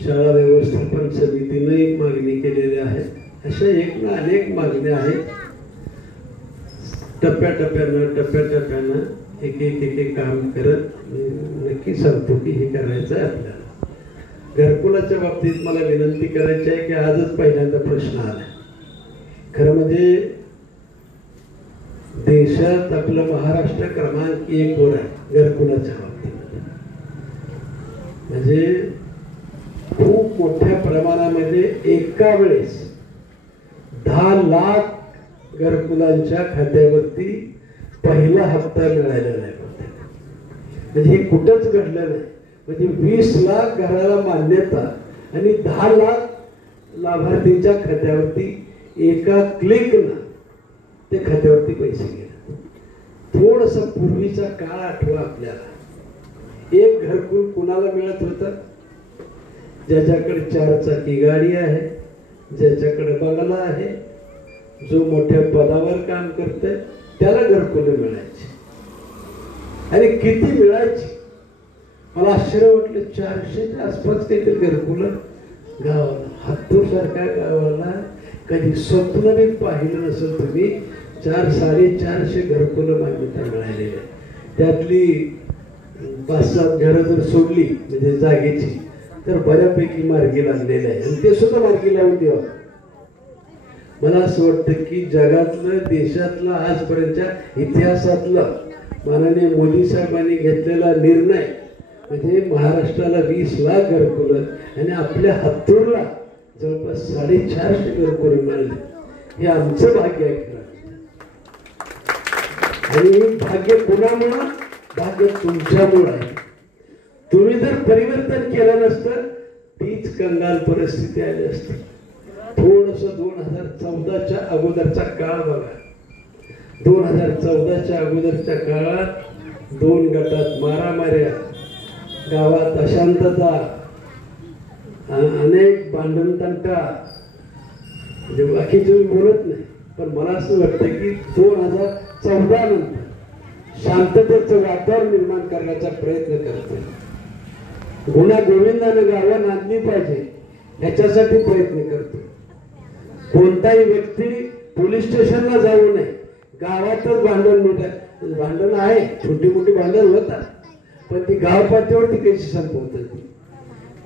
शाळा व्यवस्थापन समितीने एक मागणी केलेली आहे. अशा एक ना अनेक मागण्या आहेत. टप्प्याटप्प्यानं एक काम करत नक्की सांगतो की हे करायचं आहे आपल्याला. घरकुलाच्या बाबतीत मला विनंती करायची आहे की आजच पहिल्यांदा प्रश्न आला. खरं म्हणजे देशात आपलं महाराष्ट्र क्रमांक 1 वर आहे घरकुलाच्या बाबतीत. म्हणजे खूप मोठ्या प्रमाणामध्ये एका वेळेस 10 लाख घरकुलांच्या खात्यावरती पहिला हप्ता मिळालेला आहे. म्हणजे हे कुठंच घडलं नाही. म्हणजे 20 लाख घराला मान्यता आणि 10 लाख लाभार्थींच्या खात्यावरती एका क्लिकनं ते खात्यावरती पैसे गेले. थोडस पूर्वीचा काळ आठवा आपल्याला. एक घरकुल कुणाला मिळत होतं? ज्याच्याकडे 4 चाकी गाडी आहे, ज्याच्याकडे बंगला आहे, जो मोठ्या पदावर काम करतोय त्याला घरकुलं मिळायची. आणि किती मिळायची? मला आश्चर्य वाटलं. 400च्या आसपास काहीतरी घरकुलं गावाला. हत्तूर सारख्या गावाला कधी स्वप्न बी पाहिलं नसेल तुम्ही. 400-450 घरकुलं मान्यता मिळालेली आहे. त्यातली 5-7 घरं जर सोडली म्हणजे जागेची तर बऱ्यापैकी मार्गी लागलेले आहे. आणि ते सुद्धा मार्गी लावून द्यावं. मला असं वाटतं की जगातलं, देशातलं, आजपर्यंतच्या इतिहासातलं माननीय मोदी साहेबांनी घेतलेला निर्णय म्हणजे महाराष्ट्राला 20 लाख घरकुलं आणि आपल्या हत्तूरला जवळपास 450 घरकुलं मिळाले. हे आमचं भाग्य आहे खरं. आणि भाग्य कुणामुळं? भाग्य तुमच्यामुळं आहे. तुम्ही जर परिवर्तन केलं नसतं तीच कंगाल परिस्थिती आली असती. थोडस 2014च्या अगोदरचा काळ बघा. 2014च्या अगोदरच्या काळात 2 गटात मारामाऱ्या, गावात अशांतता, अनेक भांडण तंटा म्हणजे बाकीचे मी बोलत नाही, पण मला असं वाटतं की 2014 नंतर शांततेचं वातावरण निर्माण करण्याचा प्रयत्न करतोय. गुन्हा गोविंदानं गावं नांदली पाहिजे याच्यासाठी प्रयत्न करतो. कोणताही व्यक्ती पोलीस स्टेशनला जाऊ नये, गावातच भांडण आहे, छोटी मोठी भांडण होतात, पण ती गाव पातळीवरती कशी संपवतात.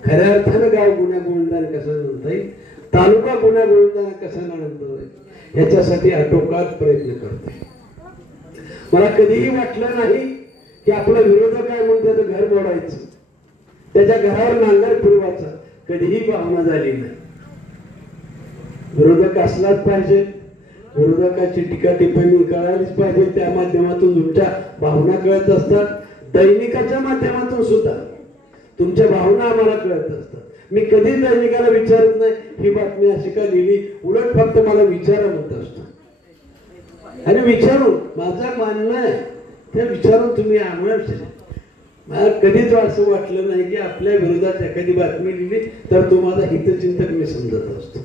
खऱ्या अर्थानं गाव गुन्हा गोविंदाने कसा नोंदता येईल, तालुका गुन्हा गोविंदाने कसा नोंदवता येईल याच्यासाठी आटोकाट प्रयत्न करतोय. मला कधीही वाटलं नाही की आपला विरोधक काय म्हणून त्याचं घर मोडायचं, त्याच्या घरावर नांगर फिरवायचा, कधीही भावना झाली नाही. विरोधक असलाच पाहिजे, विरोधकाची टीका टिप्पणी कळालीच पाहिजे, त्या माध्यमातून तुमच्या भावना कळत असतात. दैनिकाच्या माध्यमातून सुद्धा तुमच्या भावना आम्हाला कळत असतात. मी कधी दैनिकाला विचारत नाही ही बातमी अशी का लिहिली, उलट फक्त मला विचारा म्हणत असतो. आणि विचारून माझं मानणं आहे ते विचारून तुम्ही आम्हाला मला कधीच असं वाटलं नाही की आपल्या विरोधात एखादी बातमी लिहिली तर तो माझा हितचिंतक मी समजत असतो.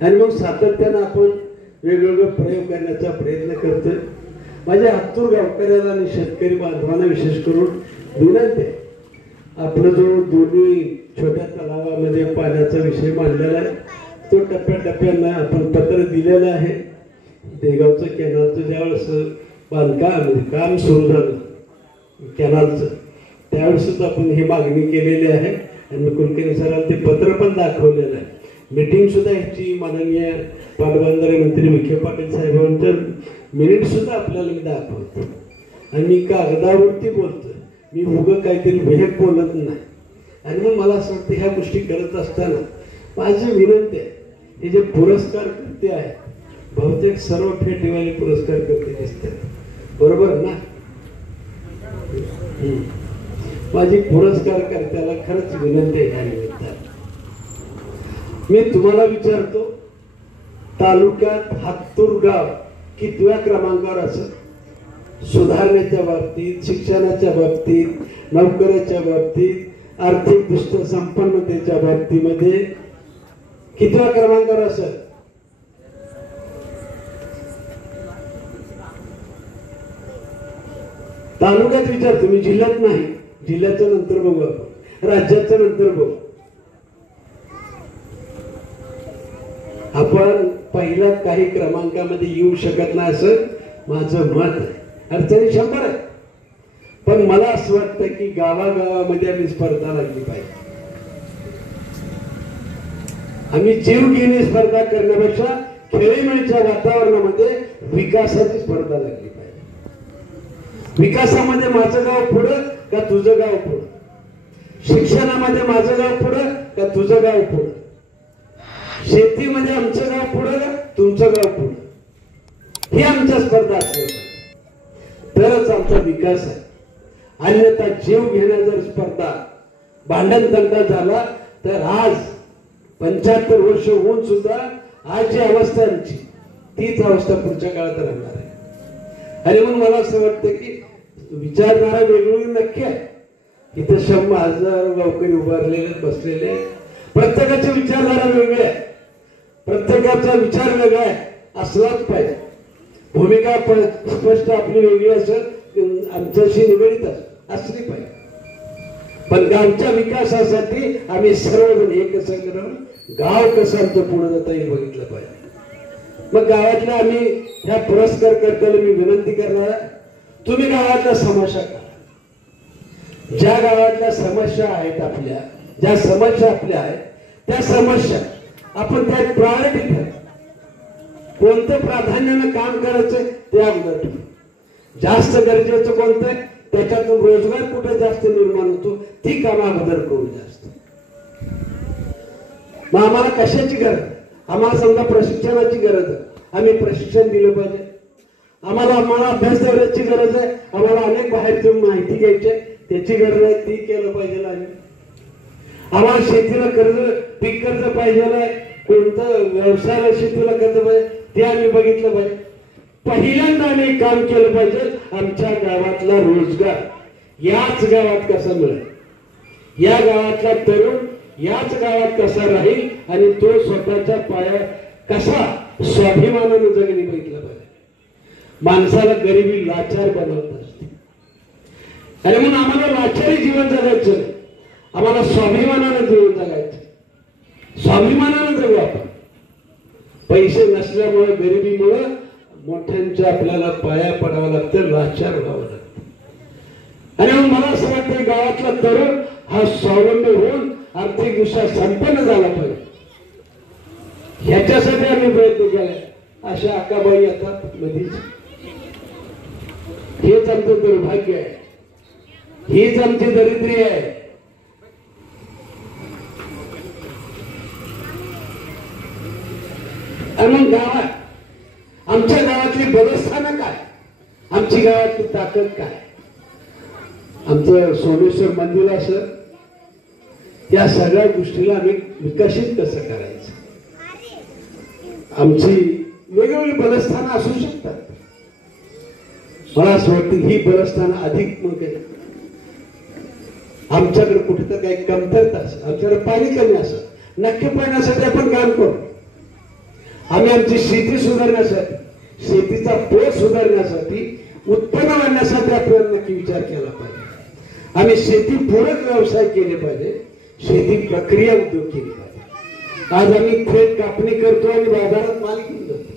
आणि मग सातत्यानं आपण वेगवेगळे प्रयोग करण्याचा प्रयत्न करतोय. माझ्या हातूर गावकऱ्याला आणि शेतकरी बांधवांना विशेष करून विनंती आहे, आपलं जो दोन्ही छोट्या तलावामध्ये पाण्याचा विषय मांडलेला आहे तो टप्प्याटप्प्यानं आपण पत्र दिलेलं आहे. देगावचं कॅनलचं ज्यावेळेस बांधकाम काम सुरू झालं कॅनलचं त्यावेळेस आपण ही मागणी केलेली आहे आणि मी कुलकर्णी सरांना ते पत्र पण दाखवलेलं आहे. मीटिंग सुद्धा ह्याची माननीय पाटबंधारे मंत्री विखे पाटील साहेबांचं मिनिट सुद्धा आपल्याला मी दाखवतो. आणि मी कागदावरती बोलतोय, मी उगं काहीतरी भेट बोलत नाही. आणि मग मला असं वाटतं ह्या गोष्टी करत असताना माझी विनंती आहे, हे जे पुरस्कार करते आहे बहुतेक सर्व फेटीवाले पुरस्कार करते दिसतात, बरोबर ना? माझी पुरस्कार करत्याला खरंच विनंती आहे. या निमित्ताने मी तुम्हाला विचारतो, तालुक्यात हातूर गाव कितव्या क्रमांकावर असं सुधारण्याच्या बाबतीत, शिक्षणाच्या बाबतीत, नोकऱ्याच्या बाबतीत, आर्थिक दृष्ट्या संपन्नतेच्या बाबतीमध्ये कितव्या क्रमांकावर असं? तालुक्यात विचारतो मी, जिल्ह्यात नाही. जिल्ह्याच्या नंतर बघू आपण, राज्याच्या नंतर बघू. आपण पहिल्या काही क्रमांकामध्ये येऊ शकत नाही असं माझं मत आहे. अडचणी 100 आहे, पण मला असं वाटतं की गावागावामध्ये आम्ही स्पर्धा लागली पाहिजे. आम्ही जीव घेणी स्पर्धा करण्यापेक्षा खेळीमेळीच्या वातावरणामध्ये विकासाची स्पर्धा लागली पाहिजे. विकासामध्ये माझं गाव पुढं का तुझं गाव पुढं, शिक्षणामध्ये माझं गाव पुढं का तुझं गाव पुढं, शेतीमध्ये आमचं गाव पुढं का तुमचं गाव पुढं, ही आमच्या स्पर्धा असल्या तरच आमचा विकास आहे. अन्यथा जीव घेण्या जर स्पर्धा भांडण तंटा झाला तर आज 75 वर्ष होऊन सुद्धा आज जी अवस्था आमची तीच अवस्था पुढच्या काळात राहणार आहे. आणि म्हणून मला असं वाटतं की विचारणारा वेगवेगळी नक्की आहे. इथं 100,000 गावकरी उभारलेले बसलेले, प्रत्येकाचे विचारधारा वेगळे आहे, प्रत्येकाचा विचार वेगळा आहे, असलाच पाहिजे. भूमिका स्पष्ट आपली वेगळी असेल, आमच्याशी निगडीत असली पाहिजे. पण गावच्या विकासासाठी आम्ही सर्वजण एकसंघ राहून गाव कसं आमचं पुढे जाता येईल बघितलं पाहिजे. मग गावातल्या आम्ही ह्या पुरस्कार करताना मी विनंती करणार आहे, तुम्ही गावातल्या समस्या करा. ज्या गावातल्या समस्या आहेत आपल्या, ज्या समस्या आपल्या आहेत त्या समस्या आपण त्या प्रायोरिटी ठेवा. कोणतं प्राधान्यानं काम करायचं ते अगोदर ठेवा. जास्त गरजेचं कोणतं आहे, त्याच्यातून रोजगार कुठे जास्त निर्माण होतो ती कामं अगोदर करू. जास्त मग आम्हाला कशाची गरज, आम्हाला समजा प्रशिक्षणाची गरज आहे, आम्ही प्रशिक्षण दिलं पाहिजे. आम्हाला अभ्यास दौऱ्याची गरज आहे, आम्हाला अनेक बाहेरची माहिती घ्यायची आहे त्याची गरज आहे, ती केलं पाहिजे. आम्हाला शेतीला कर्ज, पीक कर्ज पाहिजे आहे, कोणतं व्यवसायाला शेतीला कर्ज पाहिजे ते आम्ही बघितलं पाहिजे. पहिल्यांदा आम्ही काम केलं पाहिजे आमच्या गावातला रोजगार याच गावात कसा मिळेल, या गावातला तरुण याच गावात कसा राहील आणि तो स्वतःच्या पाया कसा स्वाभिमानाने जगणे बघितलं पाहिजे. माणसाला गरिबी लाचार बनवत असते आणि म्हणून आम्हाला लाचारी जीवन जगायचं नाही, आम्हाला स्वाभिमानानं जीवन जगायचं. स्वाभिमानानं जगू आपण. पैसे नसल्यामुळे गरिबीमुळे मोठ्यांच्या आपल्याला पाया पडावं लागतं, लाचार व्हावं लागतं. आणि मग मला असं वाटतं गावातला तरुण हा स्वावलंबी होऊन आर्थिक दृष्ट्या संपन्न झाला पाहिजे. ह्याच्यासाठी आम्ही प्रयत्न केले. अशा अक्काबाई येतात मधीच. हेच आमचं दुर्भाग्य आहे, हीच आमची दरिद्री आहे. आणि मग गावात आमच्या गावातली बलस्थानं काय, आमची गावातली ताकद काय. आमचं सोमेश्वर मंदिर असं, या सगळ्या गोष्टीला आम्ही विकसित कसं करायचं. आमची वेगवेगळी बलस्थानं असू शकतात. मला असं वाटतं ही बलस्थानं अधिक मग आमच्याकडे कुठेतरी काही कमतरता असेल, आमच्याकडे पाणी कमी असेल, नक्की पाण्यासाठी आपण काम करू. आम्ही आमची शेती सुधारण्यासाठी, शेतीचा पोत सुधारण्यासाठी, उत्पन्न वाढण्यासाठी आपल्याला नक्की विचार केला पाहिजे. आम्ही शेतीपूरक व्यवसाय केले पाहिजे, शेती प्रक्रिया उद्योग केले पाहिजे. आज आम्ही थेट कापणी करतो आणि बाजारात माल घेऊन जातो.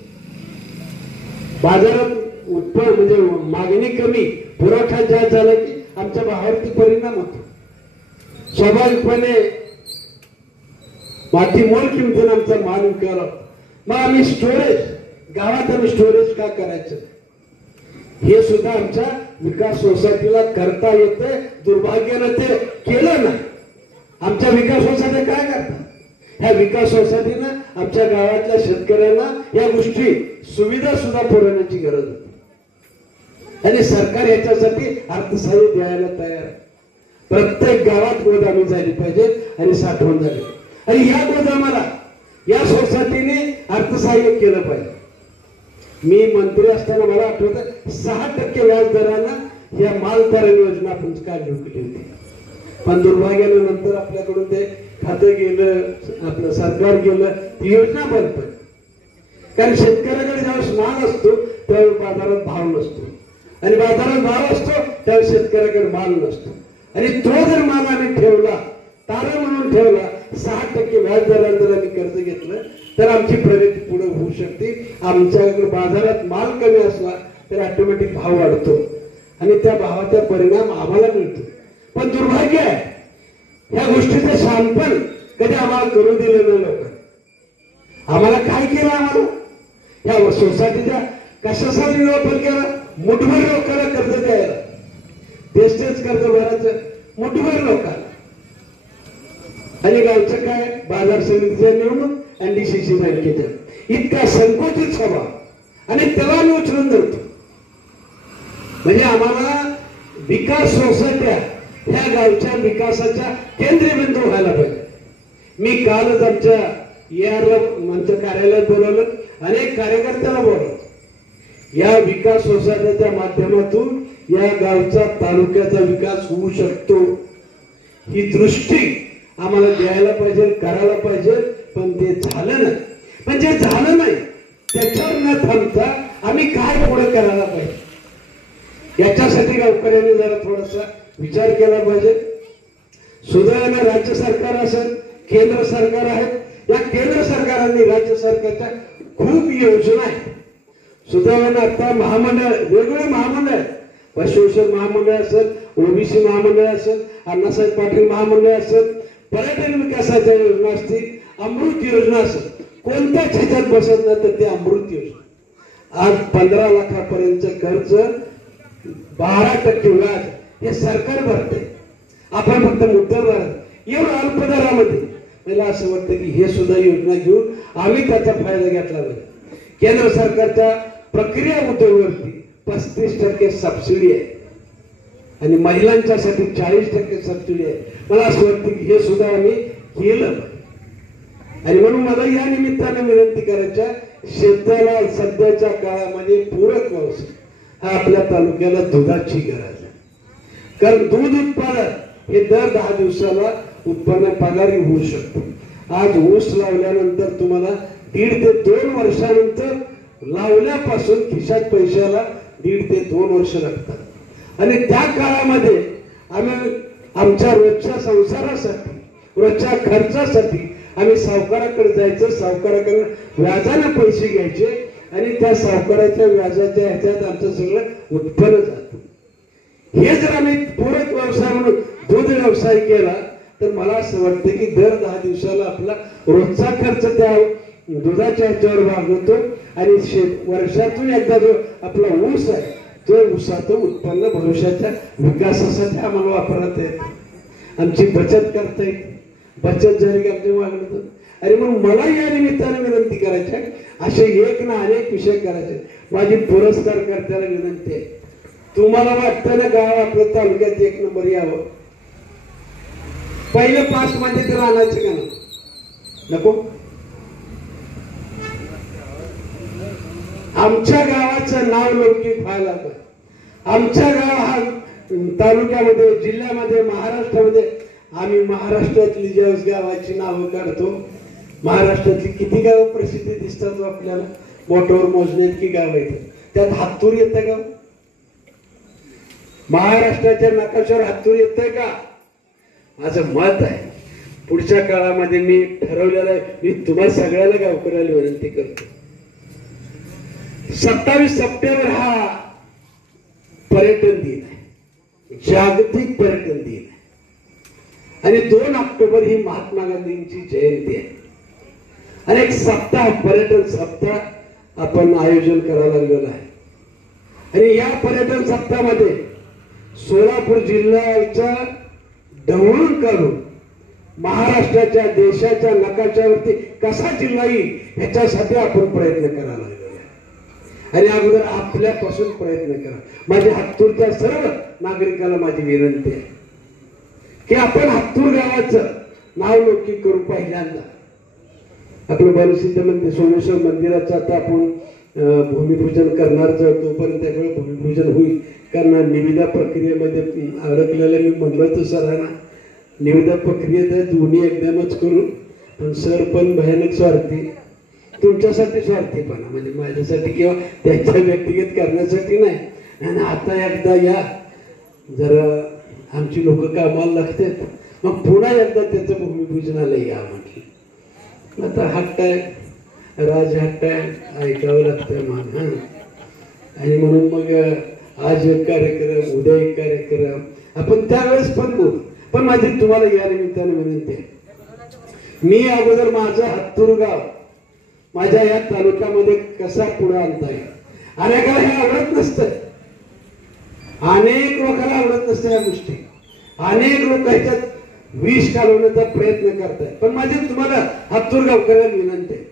बाजारात उत्पन्न म्हणजे मागणी कमी, पुरवठा जास्त झाला की आमच्या भावावरती परिणाम होतो. स्वाभाविकपणे माती मोल किमतीने आमचा माल विकायला. मग आम्ही स्टोरेज, गावात आम्ही स्टोरेज का करायचं हे सुद्धा आमच्या विकास सोसायटीला करता येते. दुर्भाग्यानं ते केलं नाही. आमच्या विकास सोसायटी काय करतात, ह्या विकास सोसायटीनं आमच्या गावातल्या शेतकऱ्यांना या गोष्टी सुविधा सुद्धा पुरवण्याची गरज होती. आणि सरकार याच्यासाठी अर्थसहाय्य द्यायला तयार. प्रत्येक गावात गोदामी झाली पाहिजे आणि साठवण झाली. आणि या गोदामाला या सोसायटीने अर्थसहाय्य केलं पाहिजे. मी मंत्री असताना मला आठवतं 6% व्याज दरानं या मालधारण योजना आपण काढली होती. पण दुर्भाग्यानं नंतर आपल्याकडून ते खातं गेलं, आपलं सरकार गेलं, ती योजना बंद पडली. कारण शेतकऱ्याकडे ज्यावेळेस माल असतो त्यावेळेस बाजारात भाव नसतो, आणि बाजारात भाव असतो त्यावेळेस शेतकऱ्याकडे माल नसतो. आणि तो जर माल आम्ही ठेवला, तारण म्हणून ठेवला, 6% व्याज दरानं जर आम्ही कर्ज घेतलं तर आमची प्रगती पुढे होऊ शकते. आमच्याकडे बाजारात माल कमी असला तर ऑटोमॅटिक भाव वाढतो आणि त्या भावाचा परिणाम आम्हाला मिळतो. पण दुर्भाग्य आहे, ह्या गोष्टीचं शहाणपण कधी आम्हाला करू दिलं नाही लोकांनी. आम्हाला काय केलं, आम्हाला ह्या सोसायटीच्या कशासाठी वापर केला, मुठभर लोकांना कर्ज द्यायला, तेच कर्ज भरायचं मुठभर लोकांना. आणि गावचं काय, बाजार समितीच्या निवडणूक आणि DCC बँकेच्या, इतका संकोचित स्वभाव आणि त्याला आम्ही उचलून धरतो. म्हणजे आम्हाला विकास सोसायट्या ह्या गावच्या विकासाच्या केंद्रबिंदू व्हायला पाहिजे. मी कालच आमच्या आमच्या कार्यालयात बोलवलं, अनेक कार्यकर्त्याला बोलवलं. या विकास सोसायटीच्या माध्यमातून या गावचा, तालुक्याचा विकास होऊ शकतो, ही दृष्टी आम्हाला द्यायला पाहिजे, करायला पाहिजे. पण ते झालं नाही. पण जे झालं नाही त्याच्यावर न थांबता आम्ही काय पुढे करायला पाहिजे याच्यासाठी गावकऱ्यांनी जरा थोडासा विचार केला पाहिजे. सुदैवाने राज्य सरकार असेल, केंद्र सरकार आहे. या केंद्र सरकारांनी, राज्य सरकारच्या खूप योजना आहेत. सुदैवाने आता महामंडळ, वेगवेगळे महामंडळ आहेत. पशुभूषण महामंडळ असेल, OBC महामंडळ असेल, अण्णासाहेब पाटील महामंडळ असेल, पर्यटन विकासाच्या योजना असतील, अमृत योजना असेल. कोणत्याच ह्याच्यात बसत नाही तर ते अमृत योजना. आज 15 लाखापर्यंत कर्ज, 12% व्याज हे सरकार भरते, आपण फक्त मुद्दल भरत. एवढं अल्प दरामध्ये मला असं वाटतं की हे सुद्धा योजना घेऊन आम्ही त्याचा फायदा घेतला पाहिजे. केंद्र सरकारच्या प्रक्रिया उद्योगावरती 35% सबसिडी आहे आणि महिलांच्यासाठी 40% सबसिडी आहे. मला असं वाटतं की हे सुद्धा आम्ही केलं. आणि म्हणून मला या निमित्ताने विनंती करायच्या, शेताला सध्याच्या काळामध्ये पूरक व्यवसाय हा आपल्या तालुक्याला दुधाची गरज आहे. कारण दूध उत्पादन हे दर 10 दिवसाला उत्पन्न पगारी होऊ शकतो. आज ऊस लावल्यानंतर तुम्हाला 1.5 ते 2 वर्षानंतर लावल्यापासून खिशात पैशाला 1.5 ते 2 वर्ष लागतात. आणि त्या काळामध्ये आम्ही आमच्या रोजच्या संसारासाठी, रोजच्या खर्चासाठी आम्ही सावकाराकडे जायचं, सावकाराकडे व्याजाने पैसे घ्यायचे आणि त्या सावकाराच्या व्याजाच्या ह्याच्यात आमचं सगळं उत्पन्न जातं. हे जर आम्ही पूरक व्यवसाय म्हणून दूध व्यवसाय केला तर मला असं वाटतं की दर 10 दिवसाला आपला रोजचा खर्च त्या दुधाच्या ह्याच्यावर भागवतो आणि वर्षातून एकदा जो आपला ऊस आहे तो ऊसाचं उत्पन्न भविष्याच्या विकासासाठी आम्हाला वापरता येते, आमची बचत करता येते. बचत झाली की आमच्या मागणं. आणि मग मला या निमित्ताने विनंती करायची आहे, असे एक ना अनेक विषय करायचे. माझी पुरस्कार करत्याला विनंती आहे, तुम्हाला वाटतं ना गाव आपलं तालुक्यात 1 नंबर यावं, पहिले 5 मध्ये तर आणायचं का नको? आमच्या गावाचं नाव लौकिक व्हायला पाहिजे. आमच्या गाव हा तालुक्यामध्ये, जिल्ह्यामध्ये, महाराष्ट्रामध्ये आम्ही महाराष्ट्रातली ज्यावेळेस गावाची नावं काढतो, महाराष्ट्रातली किती गावं प्रसिद्धी दिसतात आपल्याला, बोटावर मोजण्यात की गाव आहेत. त्यात हातूर येतं गाव? महाराष्ट्राच्या नकाशावर हातूर येतंय का? माझं मत आहे. पुढच्या काळामध्ये मी ठरवलेलं आहे, मी तुम्हाला सगळ्याला गावकऱ्याला विनंती करतो, 27 सप्टेंबर हा पर्यटन दिन आहे, जागतिक पर्यटन दिन आहे. आणि 2 ऑक्टोबर ही महात्मा गांधींची जयंती आहे. आणि एक सप्ताह, पर्यटन सप्ताह आपण आयोजन करायला लागलेलं आहे. आणि या पर्यटन सप्ताहामध्ये सोलापूर जिल्ह्याचा ढवळून काढून महाराष्ट्राच्या, देशाच्या नकाशावरती कसा जिल्हा येईल ह्याच्यासाठी आपण प्रयत्न करायला लागलेलो आहे. आणि अगोदर आपल्यापासून प्रयत्न करा. माझ्या हातूरच्या सर्व नागरिकाला माझी विनंती आहे की आपण हातूर गावाचं नाव लौकिक करू. पहिल्यांदा आपलं बालसिद्ध मंदिर, सोमेश्वर मंदिराचं आता आपण भूमिपूजन करणार, तोपर्यंत त्याकडे भूमिपूजन होईल. कारण निविदा प्रक्रियेमध्ये अडकलेलं मी म्हणलं तर सरांना, निविदा प्रक्रियेत दोन्ही एकदमच करू. पण सर पण भयानक स्वार्थी, तुमच्यासाठी स्वार्थीपणा, म्हणजे माझ्यासाठी किंवा त्यांच्या व्यक्तिगत करण्यासाठी नाही. आणि आता एकदा या, जरा आमची लोक कामाला लागतात, मग पुन्हा एकदा त्याचं भूमिपूजनाला या म्हटलं. आता हट्ट आहे, राज हट्ट आहे, ऐकावं लागतं मान. आणि म्हणून मग आज एक कार्यक्रम, उद्या एक कार्यक्रम, आपण त्यावेळेस पण बोलू. पण माझी तुम्हाला या निमित्ताने विनंती आहे, मी अगोदर माझं हातूर गाव माझ्या या तालुक्यामध्ये कसा पुढे आणता येईल. अनेकाला हे आवडत नसतं, अनेक लोकांना आवडत नसतं या गोष्टी. अनेक लोक ह्याच्यात विष घालवण्याचा प्रयत्न करतायत. पण माझी तुम्हाला हातूर गावकऱ्यांना विनंती आहे,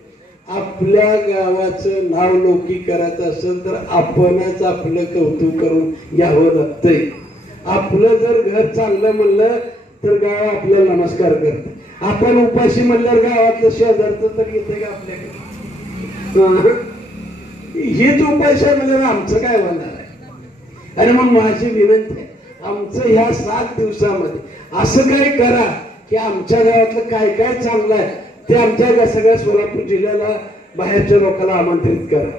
आपल्या गावाचं नाव लौकिक करायचं असेल तर आपणच आपलं कौतुक करून घ्यावं लागतंय. आपलं जर घर चांगलं म्हणलं तर गाव आपल्याला नमस्कार करतं. आपण उपाशी म्हणल्यावर गावातलं शेजारचं तर येतं का आपल्याकडे? हेच उपाशी म्हणल्यावर आमचं काय होणार आहे? आणि मग माझी विनंती आहे, आमचं ह्या 7 दिवसामध्ये असं काय करा की आमच्या गावातलं काय काय चांगलं आहे ते आमच्या सगळ्या सोलापूर जिल्ह्याला, बाहेरच्या लोकांना आमंत्रित करा.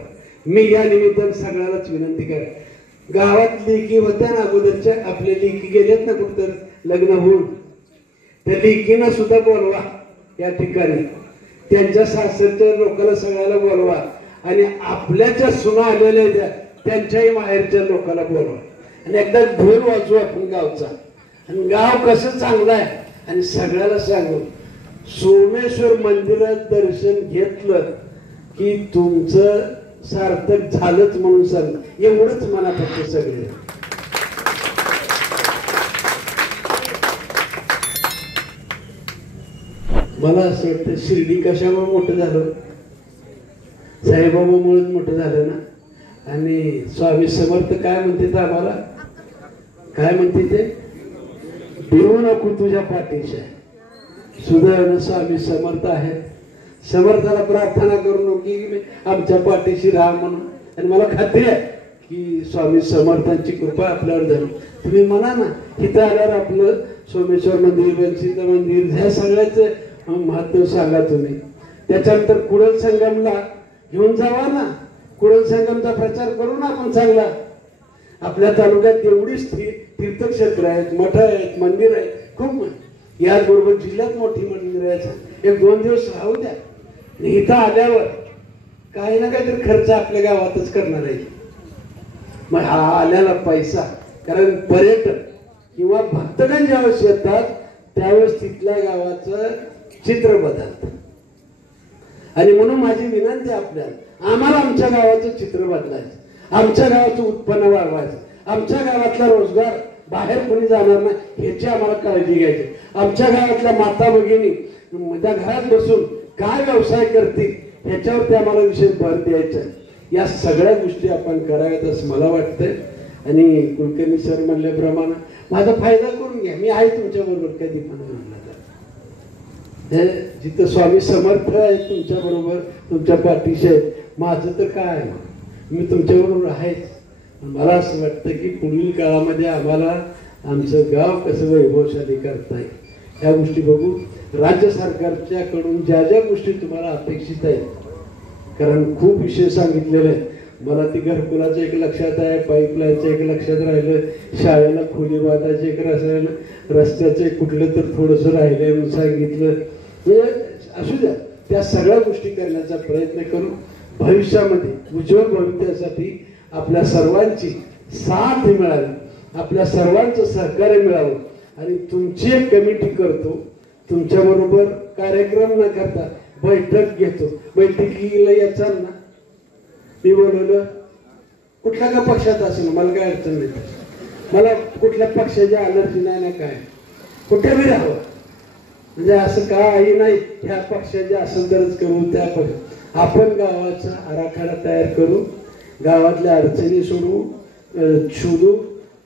मी या निमित्तानं सगळ्यालाच विनंती करा. गावात लेकी होत्या ना अगोदरच्या, आपल्या लेकी गेल्यात ना कुठं लग्न होऊन, त्या लेकींना सुद्धा बोलवा या ठिकाणी, त्यांच्या सासरच्या लोकांना सगळ्याला बोलवा. आणि आपल्याच्या सुना आलेल्या त्यांच्याही माहेरच्या लोकांना बोलवा. आणि एकदा ढोल वाजवू आपण गावचा, आणि गाव कसं चांगलं आहे आणि सगळ्याला सांगू. सोमेश्वर मंदिरात दर्शन घेतलं की तुमचं सार्थक झालंच म्हणून सांग, एवढंच मला फक्त सगळे. मला असं वाटतं शिर्डी कशामुळे मोठं झालं? साईबाबामुळेच मोठं झालं ना. आणि स्वामी समर्थ काय म्हणते आम्हाला, काय म्हणते ते, देऊ नको तुझ्या पाठीशी, सुदैवानं स्वामी समर्थ आहेत. समर्थाला प्रार्थना करू नको की आमच्या पाठीशी राहा म्हणून. आणि मला खात्री आहे की स्वामी समर्थांची कृपा आपल्यावर झाली. तुम्ही म्हणा ना, इथं आल्यावर आपलं सोमेश्वर मंदिर, बनसिद्ध मंदिर, ह्या सगळ्याचं महत्त्व सांगा तुम्ही. त्याच्यानंतर कुडल संगमला घेऊन जावा ना, कुडल संगमचा प्रचार करू ना आपण चांगला. आपल्या तालुक्यात एवढीच तीर्थक्षेत्र आहेत, मठ आहेत, मंदिर आहेत, खूप. याचबरोबर जिल्ह्यात मोठी मंदिर आहेत. 1-2 दिवस राहू द्या. इथं आल्यावर काही ना काहीतरी खर्च आपल्या गावातच करणार आहे. मग हा आल्याला पैसा, कारण पर्यटन किंवा भक्तगण ज्यावेळेस येतात त्यावेळेस तिथल्या गावाचं चित्र बदलतं. आणि म्हणून माझी विनंती आपल्याला, आम्हाला आमच्या गावाचं चित्र बदलायचं, आमच्या गावाचं उत्पन्न वाढवायचं, आमच्या गावातला रोजगार बाहेर कोणी जाणार नाही ह्याची आम्हाला काळजी घ्यायची. आमच्या गावातल्या माता भगिनी त्या घरात बसून काय व्यवसाय करतील ह्याच्यावरती आम्हाला विशेष भर द्यायचा. या सगळ्या गोष्टी आपण कराव्यात असं मला वाटतंय. आणि कुलकर्णी सर म्हणल्याप्रमाणे माझा फायदा करून घ्या, मी आहे तुमच्या बरोबर कधी पण म्हणलं तर. जिथं स्वामी समर्थ आहेत तुमच्या बरोबर, तुमच्या पाठीशी आहेत, माझं तर काय आहे, मी तुमच्या बरोबर आहेच. मला असं वाटतं की पुढील काळामध्ये आम्हाला आमचं गाव कसं वैभवशाली करता येईल ह्या गोष्टी बघू. राज्य सरकारच्याकडून ज्या ज्या गोष्टी तुम्हाला अपेक्षित आहेत, कारण खूप विषय सांगितलेले आहेत. मला ती घरकुलाचं एक लक्षात आहे, पाईपलाईनचं एक लक्षात राहिलं, शाळेला खोली बांधायचं एक राहिलं, रस्त्याचं एक कुठलं तर थोडंसं राहिलंय म्हणून सांगितलं. म्हणजे असू द्या, त्या सगळ्या गोष्टी करण्याचा प्रयत्न करू. भविष्यामध्ये उज्ज्वल भविष्यासाठी आपल्या सर्वांची साथ मिळावी, आपल्या सर्वांचं सहकार्य मिळावं. आणि तुमची एक कमिटी करतो, तुमच्याबरोबर कार्यक्रम न करता बैठक घेतो. बैठकीला याचाल ना, मी बोलवलं कुठल्या का पक्षात असेल, मला काय अडचण नाही. मला कुठल्या पक्षाची अलर्जी नाही ना काय, कुठे बी राहावं. म्हणजे असं काही नाही ह्या पक्षाचे असेल तरच करू, त्या पक्ष आपण गावाचा आराखडा तयार करू, गावातल्या अडचणी शोधू,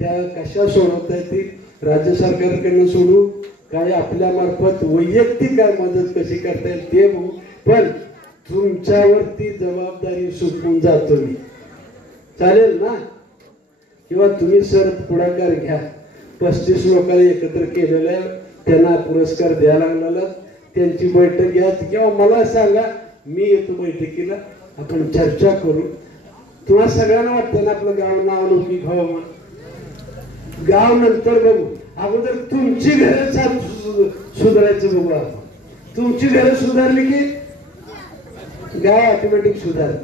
त्या कशा सोडवता येतील राज्य सरकारकडनं सोडू, काय आपल्या मार्फत वैयक्तिक काय मदत कशी करता येईल ते बघू. पण तुमच्यावरती जबाबदारी सोपवून जातो मी, चालेल ना? किंवा तुम्ही सर पुढाकार घ्या. 35 लोकांना एकत्र केलेलं आहे, त्यांना पुरस्कार द्यायला लागलेला, त्यांची बैठक घ्या किंवा मला सांगा, मी येतो बैठकीला, आपण चर्चा करू. तुम्हाला सगळ्यांना वाटतं ना आपलं गाव नाव लौकिक व्हावं म्हणून. गाव नंतर बघू, अगोदर तुमची घरं सुधारायचं बघू आपण. तुमची घरं सुधारली की गाव ऑटोमॅटिक सुधारत.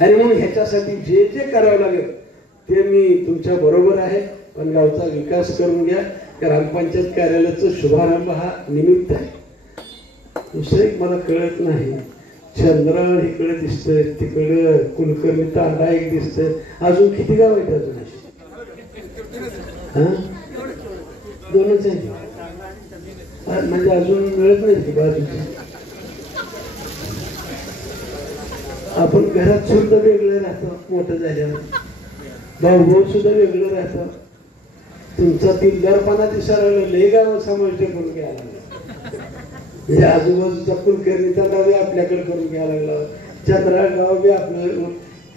आणि म्हणून ह्याच्यासाठी जे जे करावं लागेल ते मी तुमच्या बरोबर आहे. पण गावचा विकास करून घ्या. ग्रामपंचायत कार्यालयाचा शुभारंभ हा निमित्त आहे. दुसरं एक मला कळत नाही, चंद्राळ इकडे दिसतंय, तिकडं कुलकर्णी तांडा एक दिसतंय, अजून किती गाव आहेत अजून अशी? हा, 2च आहेत म्हणजे अजून मिळत नाही की बाजूची. आपण घरात सुद्धा वेगळं राहतो, मोठं झाल्यावर भाऊ सुद्धा वेगळं राहतं. तुमचा दिलदारपणा दिसायला लय गाव समाविष्ट करून घ्यायला लागला. म्हणजे आजूबाजूचा कुलकर्णी तांडा बी आपल्याकडे करून घ्यायला लागला, चंद्रा गाव बी आपलं.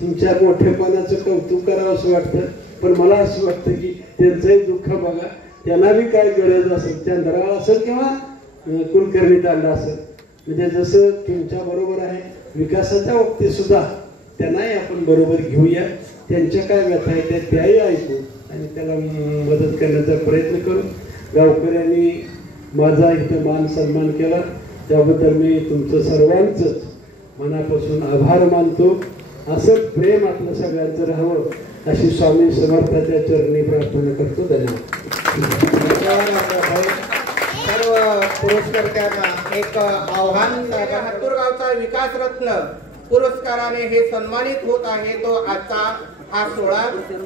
तुमच्या मोठेपणाचं कौतुक करावं असं वाटतं. पण मला असं वाटतं की त्यांचंही दुःख बघा, त्यांना बी काय गरज असेल, चंद्रा असेल किंवा कुलकर्णी तांडा असेल. म्हणजे जसं तुमच्या बरोबर आहे विकासाच्या बाबतीत सुद्धा त्यांनाही आपण बरोबर घेऊया. त्यांच्या काय व्यथा आहेत त्याही ऐकू आणि त्याला मदत करण्याचा प्रयत्न करू. गावकऱ्यांनी माझा इथं मान सन्मान केला त्याबद्दल मी तुमचं सर्वांचंच मनापासून आभार मानतो. असं प्रेम आपलं सगळ्यांचं राहावं अशी स्वामी समर्थाच्या चरणी प्रार्थना करतो. धन्यवाद. सर्व पुरस्कर्त्यांना एक आव्हान, लातूर गावचा विकास रत्न पुरस्काराने हे सन्मानित होत आहे तो आजचा हा सोहळा.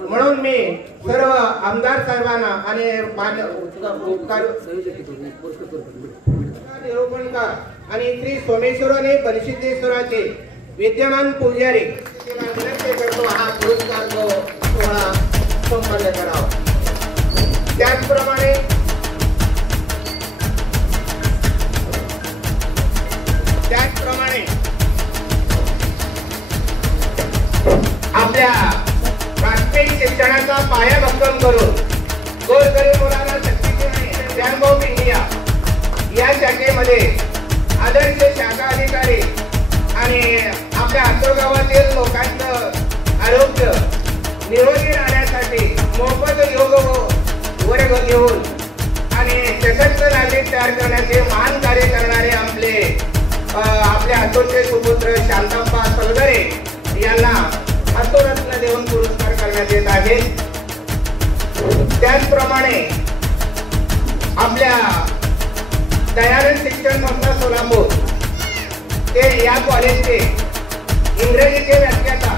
म्हणून मी सर्व आमदार साहेबांना आणि निरूपणकार आणि श्री सोमेश्वर आणि बलसिद्धेश्वराचे विद्यमान पुजारी विनंती करतो हा पुरस्कार जो सोहळा संपन्न करावा. त्याचप्रमाणे आपल्या प्राथमिक शिक्षणाचा पाया भक्कम करून गोरगरीब मुलांना शक्तीचे शाखेमध्ये आदर्श शाखा अधिकारी आणि आपल्या हातोर गावातील लोकांचं आरोग्य निरोगी राहण्यासाठी मोफत योग वर्ग घेऊन आणि सशक्त नागरिक तयार करण्याचे महान कार्य करणारे आपल्या हातोरचे सुपुत्र शांताप्पा सलगरे यांना हातोरत्न देऊन पुरस्कार करण्यात येत आहे. त्याचप्रमाणे आपल्या दयानंद शिक्षण संस्था सोलापूर ते या कॉलेजचे इंग्रजीचे व्याख्याता,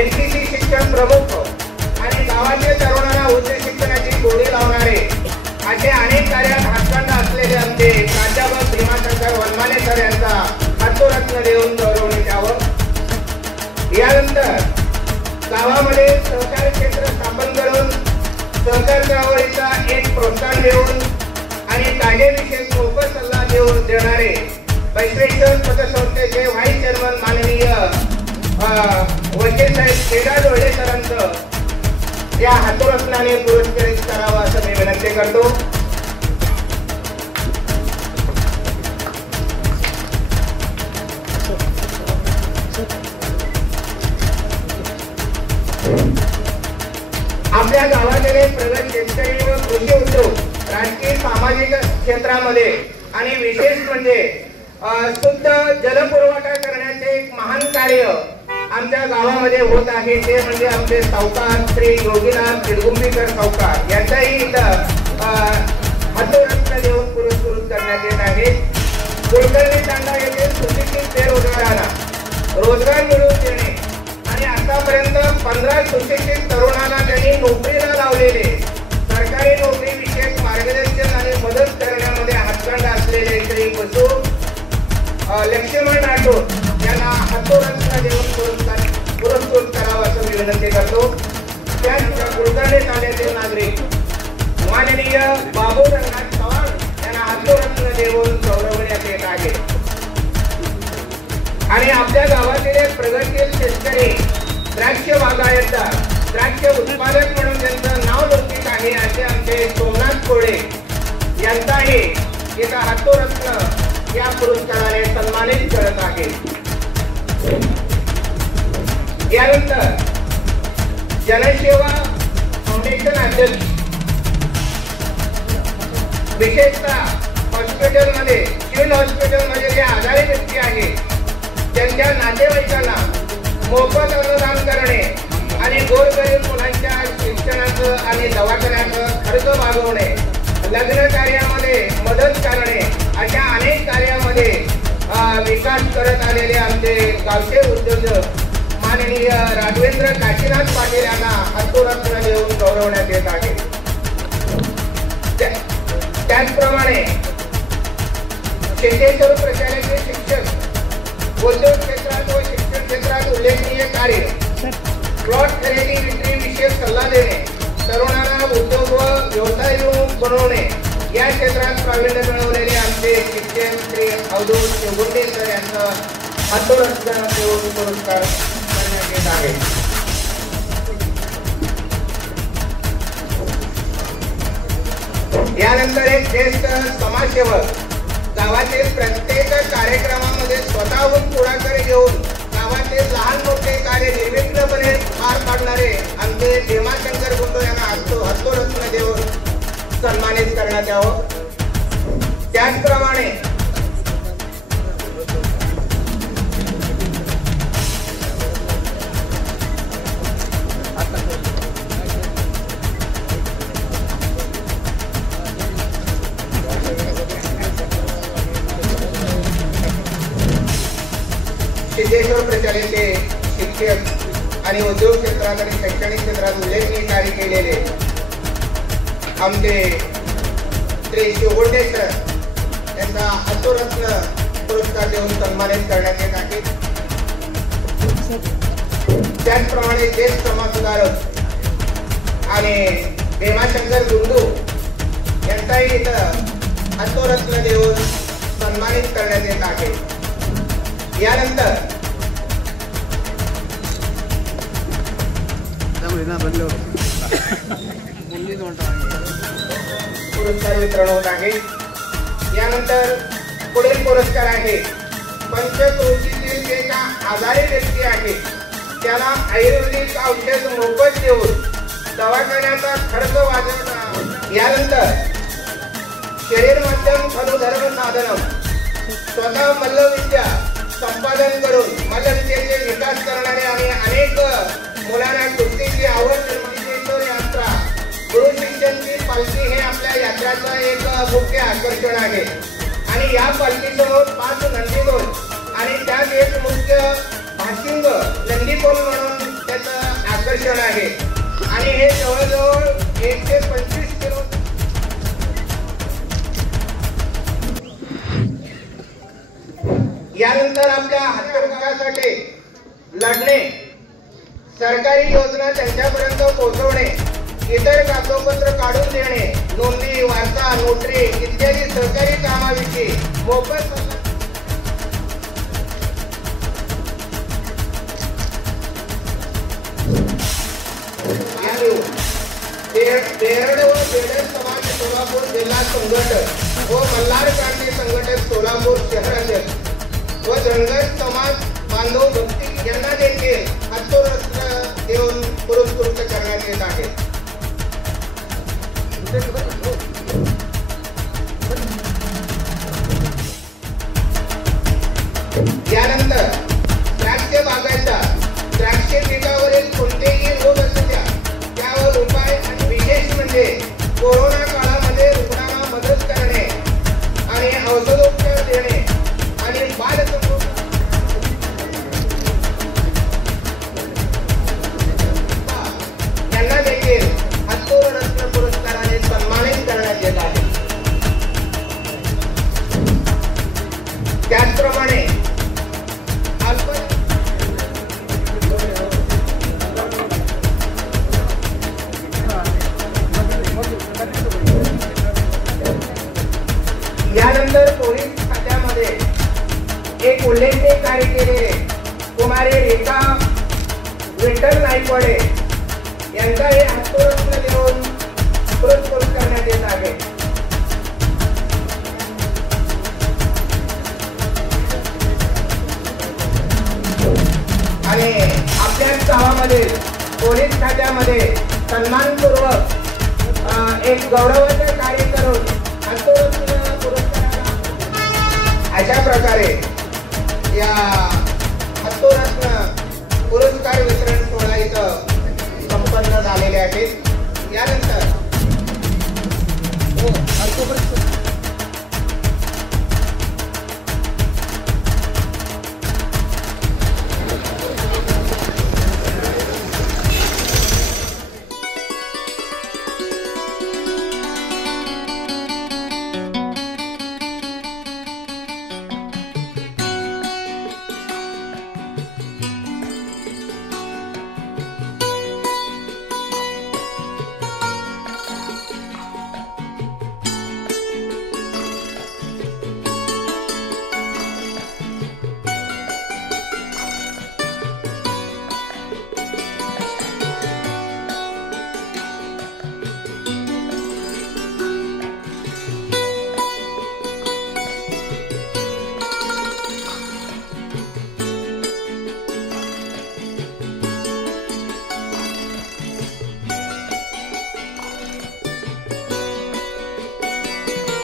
NCC शिक्षण प्रमुख आणि गावाच्या तरुणांना उच्च शिक्षणाची गोडी लावणारे असे अनेक कार्यात हातखंड असलेले आमचे प्राध्यापक भीमाशंकर वनमाने सर यांचा हातोरत्न देऊन गौरवण्यात यावं. यानंतर गावामध्ये सहकार क्षेत्र स्थापन करून सहकार चळवळीचा एक प्रोत्साहन देऊन आणि कायदेविषयक मोफत सल्ला देणारे वैश्वेश्वर पतसंस्थेचे व्हाईस चेअरमन माननीय वकील साहेब केदार डोळे सरांचं या हातोरत्नाने पुरस्कृत करावं असं मी विनंती करतो. आपल्या गावाकडे प्रगत शेतकरी व कृषी उद्योग राजकीय सामाजिक क्षेत्रामध्ये आणि विशेष म्हणजे शुद्ध जलपुरवठा करण्याचे एक महान कार्य आमच्या गावामध्ये होत आहे. ते म्हणजे आमचे सावकार श्री योगीनाथ तिडगुंबीकर सावकार यांचाही इथं हातोरत्न देऊन पुरस्कृत करण्यात येत आहे. कुलकर्णी तांडा येथे सुशिक्षित बेरोजगारांना रोजगार मिळवून देणे आणि आतापर्यंत 15 सुशिक्षित तरुणांना त्यांनी नोकरीला लावलेले सरकारी नोकरी विषयक मार्गदर्शन आणि मदत करण्यामध्ये हातखंड असलेले श्री बसू लक्ष्मण राठोड यांना हातोरत्न देऊन पुरस्कृत करावं असं मी विनंती करतो. त्याच कुलकर्णी तालुक्यातील नागरिक माननीय बाबू रंगनाथ चव्हाण यांना हातोरत्न देऊन गौरवण्यात येत आहे. आणि आपल्या गावातील एक प्रगतशील शेतकरी द्राक्ष बागायतदार द्राक्ष उत्पादक म्हणून त्यांचं नाव लौकिक आहे असे आमचे सोमनाथ कोळे यांचाही एका हातोरत्न या पुरस्काराने सन्मानित करत आहे. यानंतर जनसेवा फाउंडेशन अध्यक्ष विशेषतः हॉस्पिटलमध्ये सिव्हिल हॉस्पिटलमध्ये जे आजारी व्यक्ती आहे त्यांच्या नातेवाईकांना मोफत अनुदान करणे आणि गोरगरीब मुलांच्या शिक्षणाचं आणि दवाखान्याचं खर्च भागवणे, लग्न कार्यामध्ये मदत करणे अशा अनेक कार्यामध्ये विकास करत आलेले आमचे गावचे उद्योजक माननीय राघवेंद्र काशीनाथ पाटील यांना हातोरत्न देऊन गौरवण्यात येत आहे. त्याचप्रमाणे शेतेश्वर प्रशालेचे शिक्षक उद्योग क्षेत्रात व शिक्षण क्षेत्रात उल्लेखनीय कार्य, प्लॉट खरेदी विक्री विषयक सल्ला देणे, तरुणांना उद्योग व व्यवसाय बनवणे या क्षेत्रात प्रावीण्य मिळवलेले आमचे शिक्षक श्री अवधूत शेवुंडे सर यांचा हातोरत्न देऊन पुरस्कार करण्यात येत आहे. यानंतर एक ज्येष्ठ समाजसेवक गावातील प्रत्येक कार्यक्रमामध्ये स्वतःहून पुढाकार घेऊन गावातील लहान मोठे कार्य निर्विघ्नपणे पार पाडणारे आमचे भीमाशंकर गुंडो यांना हातोरत्न देऊन सन्मानित करण्यात यावं. त्याचप्रमाणे सिद्धेश्वर प्रशालेचे शिक्षक आणि उद्योग क्षेत्रात आणि शैक्षणिक क्षेत्रात उल्लेखनीय कार्य केलेले आमचे श्री शेवुंडे सर यांचा हातोरत्न पुरस्कार देऊन सन्मानित करण्यात येत आहे. त्याचप्रमाणे ज्येष्ठ समाजसुधारक आणि भीमाशंकर गुंडू यांचाही इथं हातोरत्न देऊन सन्मानित करण्यात येत आहे. यानंतर पुरस्कार वितरण होत आहे. यानंतर पुढील पुरस्कार आहे पंचक्रोशीतील जे एका आजारी व्यक्ती आहे त्याला आयुर्वेदिक औषध मोफत देऊन दवाखान्याचा खर्च वाचवणं. यानंतर शरीर माध्यम धनुधर्म साधनम स्वतः मल्लविद्या संपादन करून मल्लविद्येचे विकास करणारे आणि अनेक मुलांना कुस्तीची आवड निर्माण यात्रा गुरु शिष्यांची पालखी हे आपल्या यात्राचं एक मुख्य आकर्षण आहे. आणि या पालखीसमोर 5 नंदीकोल आणि त्यात एक मुख्य भाशिंग नंदीकोल म्हणून त्याचं आकर्षण आहे. आणि हे जवळजवळ 125 किलो. यानंतर आपल्या हस्तकलासाठी लढणे, सरकारी योजना त्यांच्यापर्यंत पोहोचवणे, इतर कागदपत्र काढून देणे, नोंदी, वारसा, नोटरी इत्यादी सरकारी कामाविषयी मोफत बेरड व बेडर समाज सोलापूर जिल्हा संघटक व मल्हार क्रांती संघटक सोलापूर शहराध्यक्ष व धनगर समाज बांधव भक्ती यांना देखील हस्तरत्न देऊन पुरस्कृत करण्यात येत आहे. यानंतर द्राक्ष बागायतदार, द्राक्ष पिकावरील कोणतेही रोग असू द्या त्यावर उपाय आणि विशेष म्हणजे कोरोना काळामध्ये रुग्णांना मदत करणे आणि औषधोपचार देणे आणि यांना देखील हस्तरत्न पुरस्काराने सन्मानित करण्यात येत आहे. त्याचप्रमाणे यानंतर पोलीस खात्यामध्ये एक उल्लेखनीय कार्य केलेले कुमारी रेखा विठ्ठल नाईकवाडे यांचा हे हस्तरत्न देऊन पुरस्कृत करण्यात येत आहे. आणि आपल्याच गावामध्ये पोलीस खात्यामध्ये सन्मानपूर्वक एक गौरवाचे कार्य करून हस्तरत्न पुरस्काराला अशा प्रकारे या हस्तरत्न पुरस्कार वितरण सोहळा इथं संपन्न झालेले आहेत. यानंतर